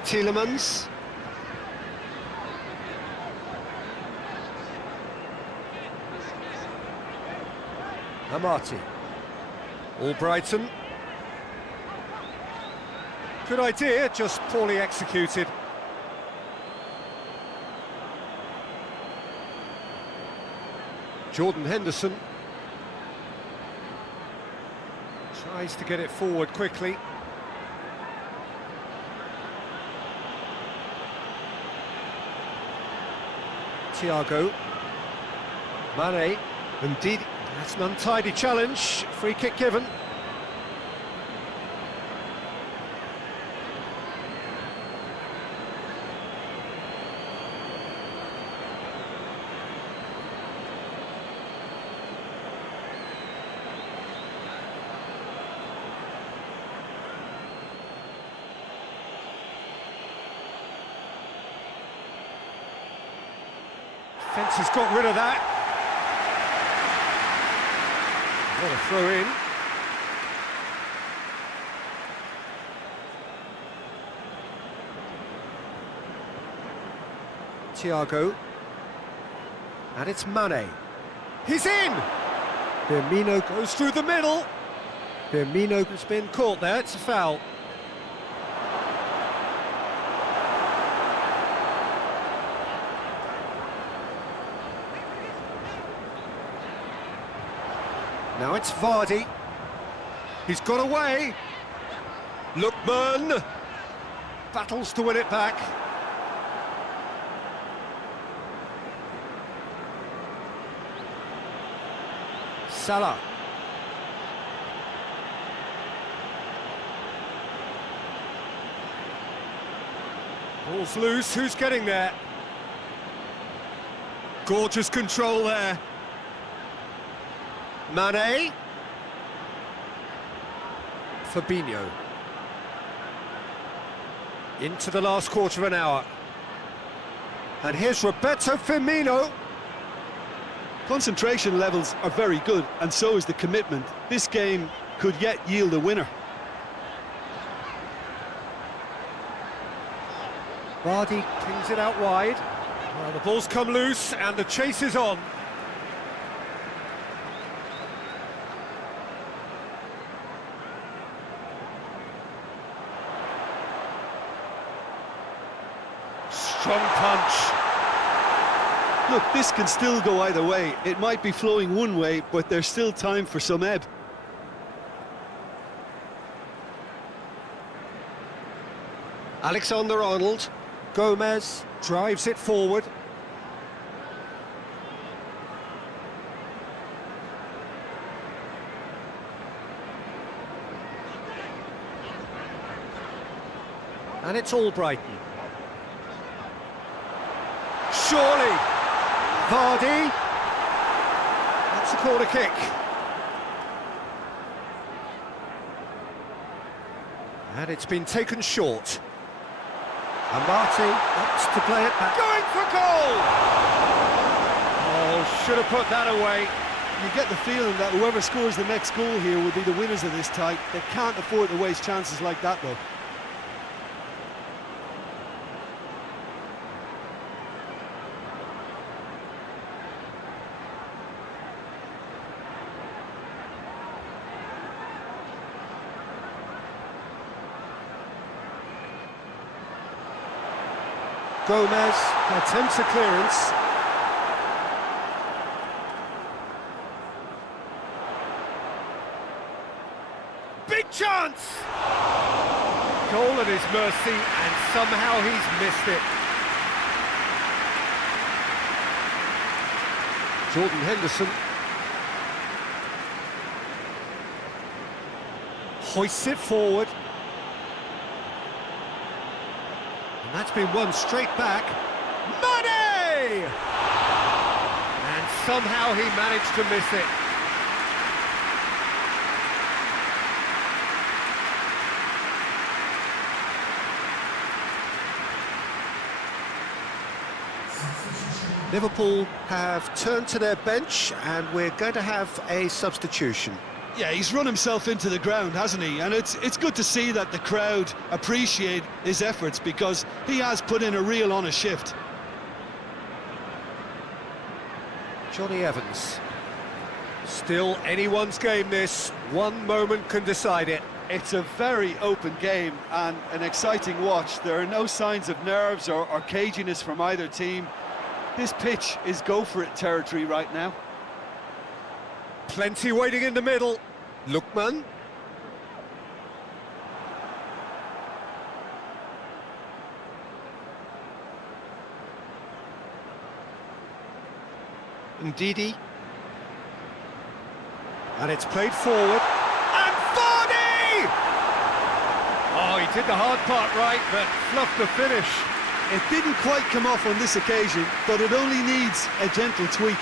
Tielemans. Amati. Albrighton. Good idea, just poorly executed. Jordan Henderson. Tries to get it forward quickly. Thiago. Mane. Ndidi. That's an untidy challenge. Free kick given. Fence has got rid of that. What a throw in. Thiago. And it's Mane. He's in! Firmino goes through the middle. Firmino has been caught there, it's a foul. Now it's Vardy. He's got away. Lookman battles to win it back. Salah. Ball's loose, who's getting there? Gorgeous control there. Mane. Fabinho. Into the last quarter of an hour. And here's Roberto Firmino. Concentration levels are very good, and so is the commitment. This game could yet yield a winner. Vardy pings it out wide. Well, the ball's come loose and the chase is on. Strong punch. Look, this can still go either way. It might be flowing one way, but there's still time for some ebb. Alexander-Arnold. Gomez drives it forward. And it's Albrighton. Surely! Vardy! That's a corner kick. And it's been taken short. Amati opts to play it back. Going for goal! Oh, should have put that away. You get the feeling that whoever scores the next goal here will be the winners of this tie. They can't afford to waste chances like that, though. Gomez attempts a clearance. Big chance! Goal at his mercy, and somehow he's missed it. Jordan Henderson. Hoists it forward. And that's been won straight back. Money! And somehow he managed to miss it. Liverpool have turned to their bench and we're going to have a substitution. Yeah, he's run himself into the ground, hasn't he? And it's good to see that the crowd appreciate his efforts because he has put in a real honest shift. Johnny Evans. Still anyone's game this. One moment can decide it. It's a very open game and an exciting watch. There are no signs of nerves or caginess from either team. This pitch is go-for-it territory right now. Plenty waiting in the middle. Lookman. Ndidi. And it's played forward. And Vardy! Oh, he did the hard part right, but fluffed the finish. It didn't quite come off on this occasion, but it only needs a gentle tweak.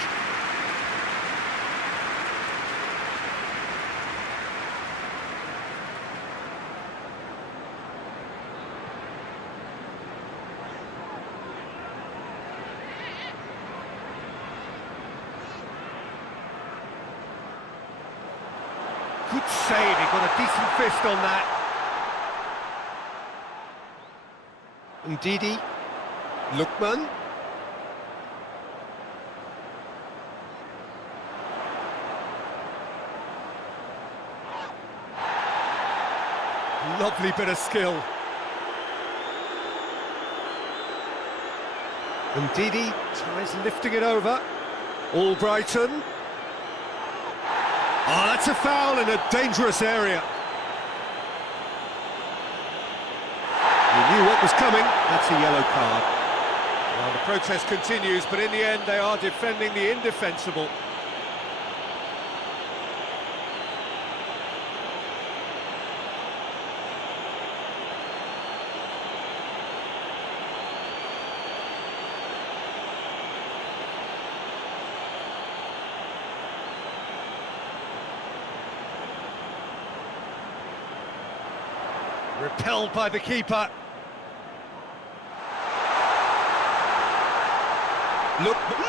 Good save, he got a decent fist on that. Ndidi. Lookman. Lovely bit of skill. Ndidi. Tries lifting it over. Albrighton. Oh, that's a foul in a dangerous area. He knew what was coming. That's a yellow card. Well, the protest continues, but in the end they are defending the indefensible. Repelled by the keeper. Lookman!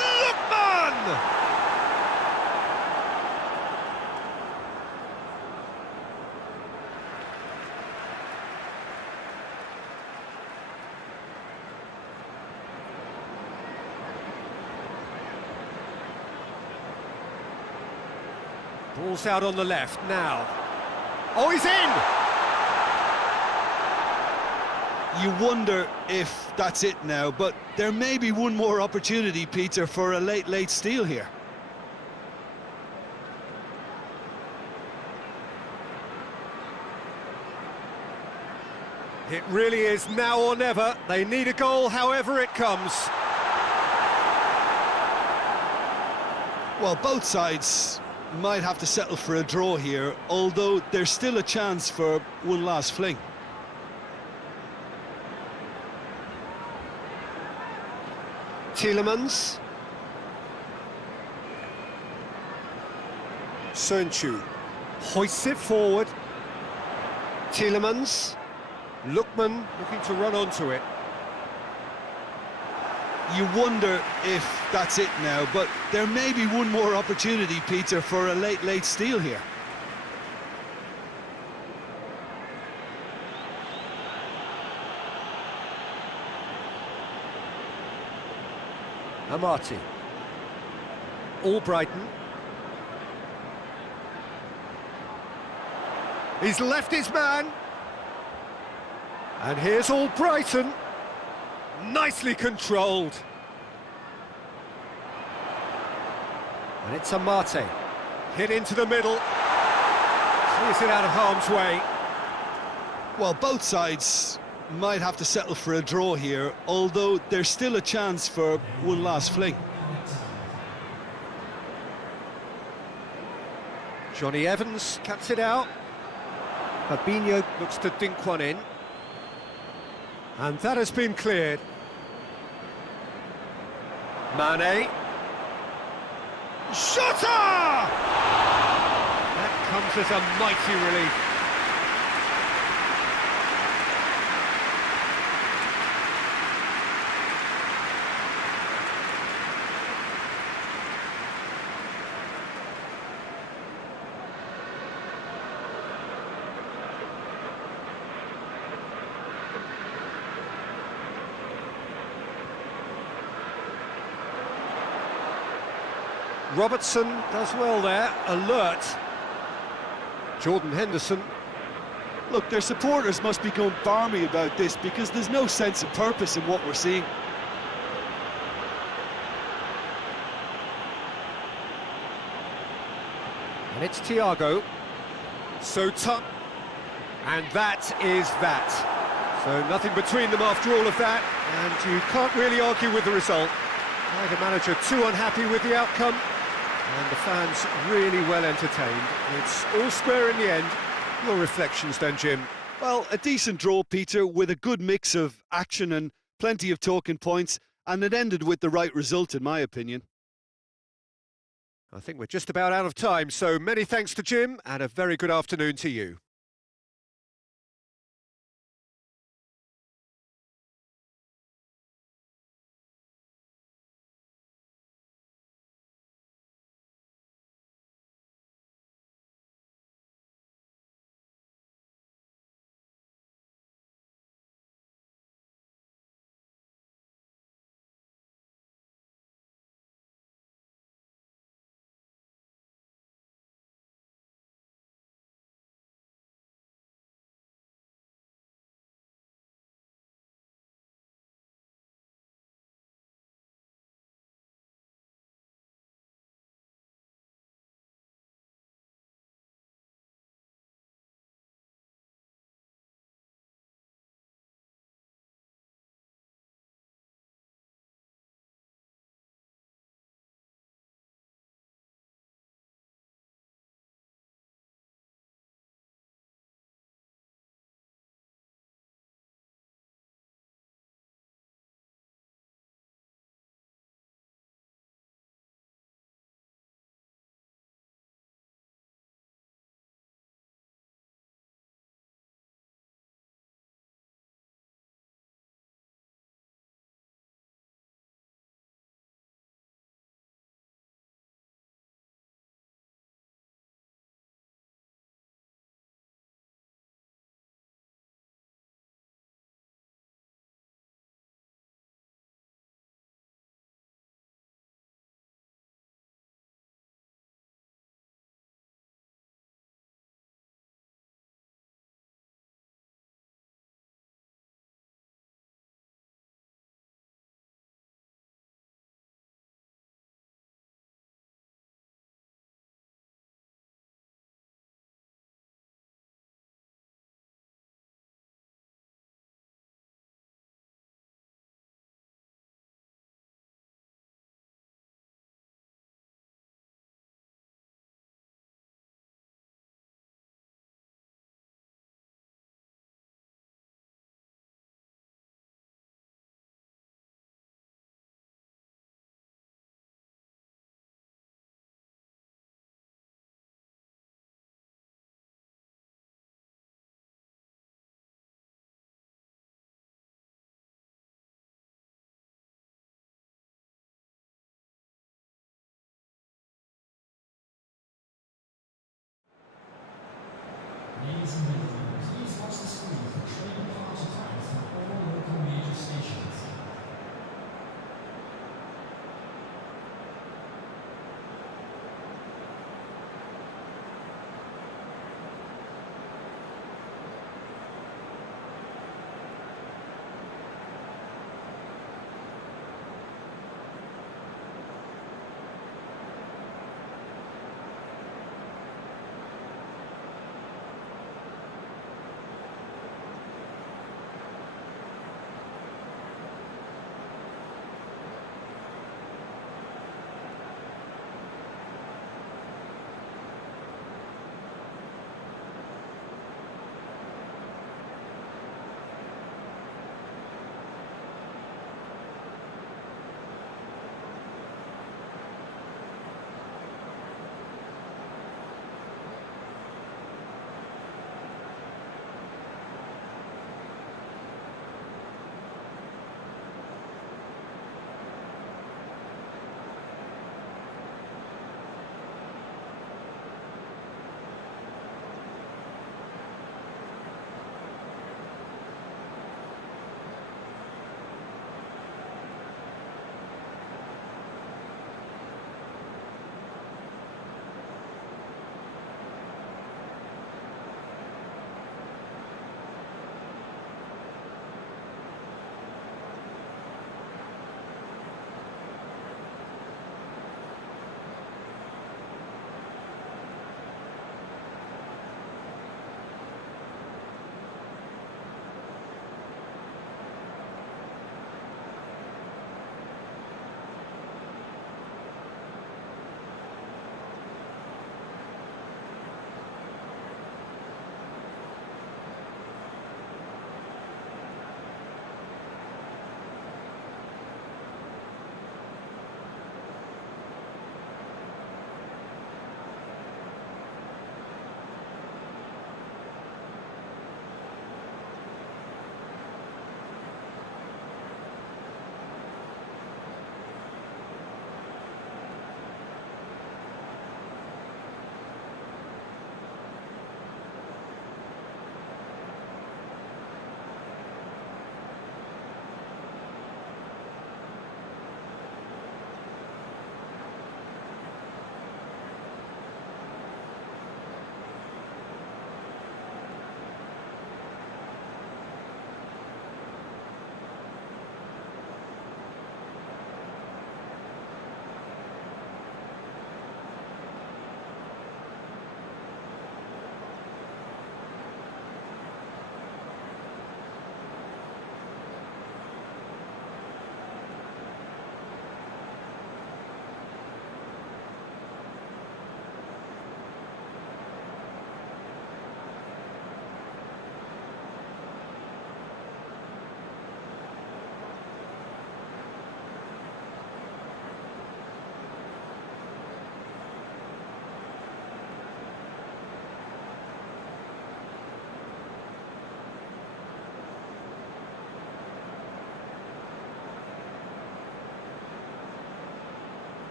Ball's out on the left now. Oh, he's in! You wonder if that's it now, but there may be one more opportunity, Peter, for a late steal here. It really is now or never. They need a goal however it comes. Well, both sides might have to settle for a draw here, although there's still a chance for one last fling. Tielemans. Susanto hoists it forward. Tielemans. Lookman looking to run onto it. You wonder if that's it now, but there may be one more opportunity, Peter, for a late steal here. Amati. Albrighton. He's left his man. And here's Albrighton. Nicely controlled. And it's Amati. Hit into the middle. Clears it out of harm's way. Well, both sides might have to settle for a draw here, although there's still a chance for one last fling. Johnny Evans cuts it out. Fabinho looks to dink one in. And that has been cleared. Mane. Shota! That comes as a mighty relief. Robertson does well there, alert. Jordan Henderson. Look, their supporters must be going barmy about this because there's no sense of purpose in what we're seeing. And it's Thiago. So tough. And that is that. So nothing between them after all of that, and you can't really argue with the result. Neither manager too unhappy with the outcome, and the fans really well entertained. It's all square in the end. Your reflections then, Jim? Well, a decent draw, Peter, with a good mix of action and plenty of talking points, and it ended with the right result, in my opinion. I think we're just about out of time, so many thanks to Jim, and a very good afternoon to you.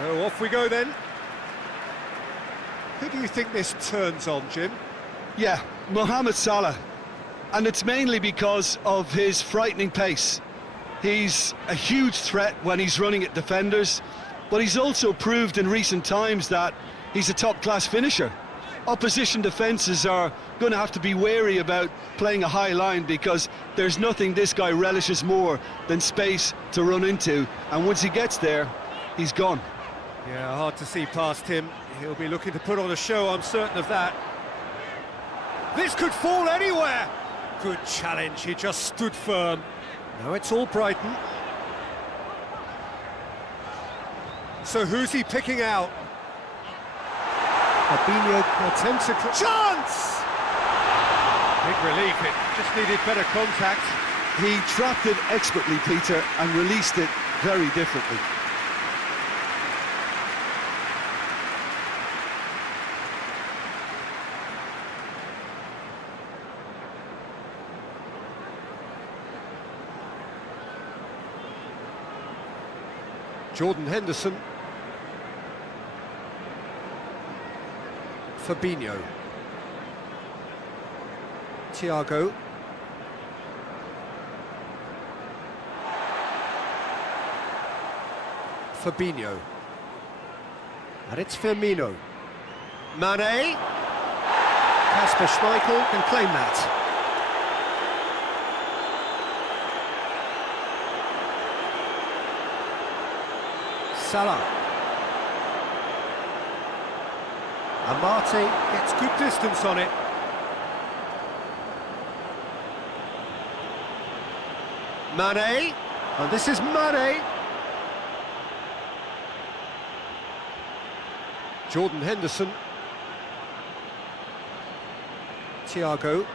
So off we go then. Who do you think this turns on, Jim? Yeah, Mohamed Salah. And it's mainly because of his frightening pace. He's a huge threat when he's running at defenders, but he's also proved in recent times that he's a top-class finisher. Opposition defences are going to have to be wary about playing a high line because there's nothing this guy relishes more than space to run into, and once he gets there, he's gone. Yeah, hard to see past him. He'll be looking to put on a show, I'm certain of that. This could fall anywhere! Good challenge, he just stood firm. Now it's all Brighton. So who's he picking out? Fabinho attempts a chance! Big relief, it just needed better contact. He trapped it expertly, Peter, and released it very differently. Jordan Henderson. Fabinho. Thiago. Fabinho. And it's Firmino. Mane. Kasper Schmeichel can claim that. Salah. Amate gets good distance on it. Mane. And this is Mane. Jordan Henderson. Thiago.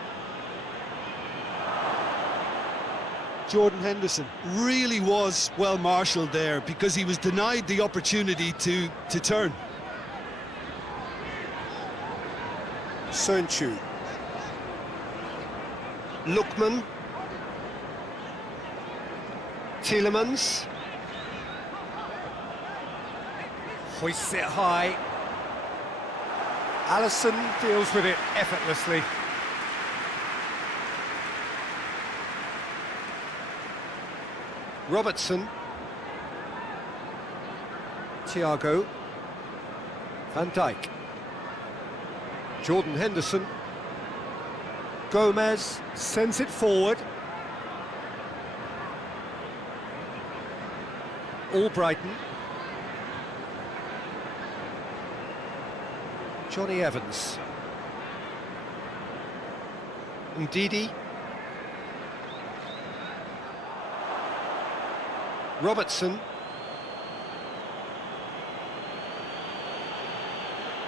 Jordan Henderson really was well marshalled there because he was denied the opportunity to turn. Susanto. Lookman. Tielemans. Hoists it high. Alisson deals with it effortlessly. Robertson. Thiago. Van Dijk. Jordan Henderson. Gomez sends it forward. All Brighton. Johnny Evans. Ndidi. Robertson.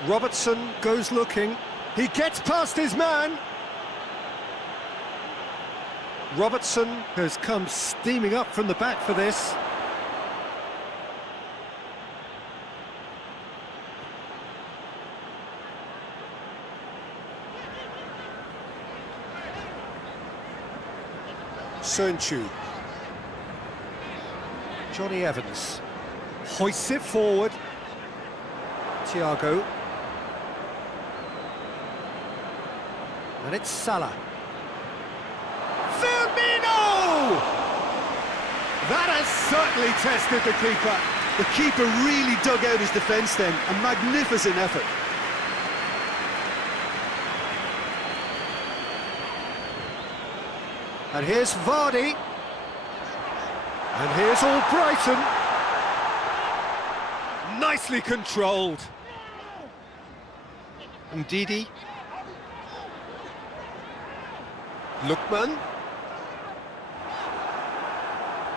Robertson goes looking. He gets past his man. Robertson has come steaming up from the back for this. Susanto. Johnny Evans hoists it forward. Thiago. And it's Salah. Firmino! That has certainly tested the keeper. The keeper really dug out his defence then, a magnificent effort. And here's Vardy. And here's all Brighton. Nicely controlled. Ndidi. Lookman.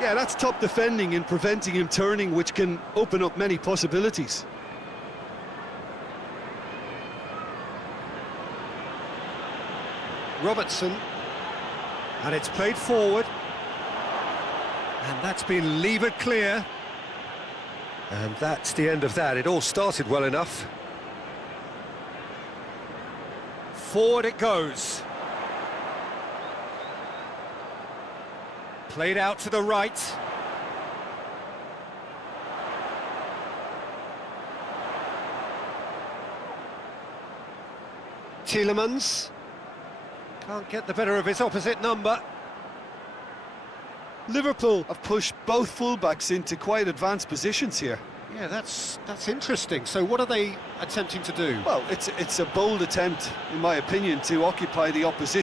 Yeah, that's top defending and preventing him turning, which can open up many possibilities. Robertson. And it's played forward. And that's been levered clear. And that's the end of that. It all started well enough. Forward it goes. Played out to the right. Tielemans. Can't get the better of his opposite number. Liverpool have pushed both fullbacks into quite advanced positions here. Yeah, that's interesting. So what are they attempting to do? Well, it's a bold attempt, in my opinion, to occupy the opposition.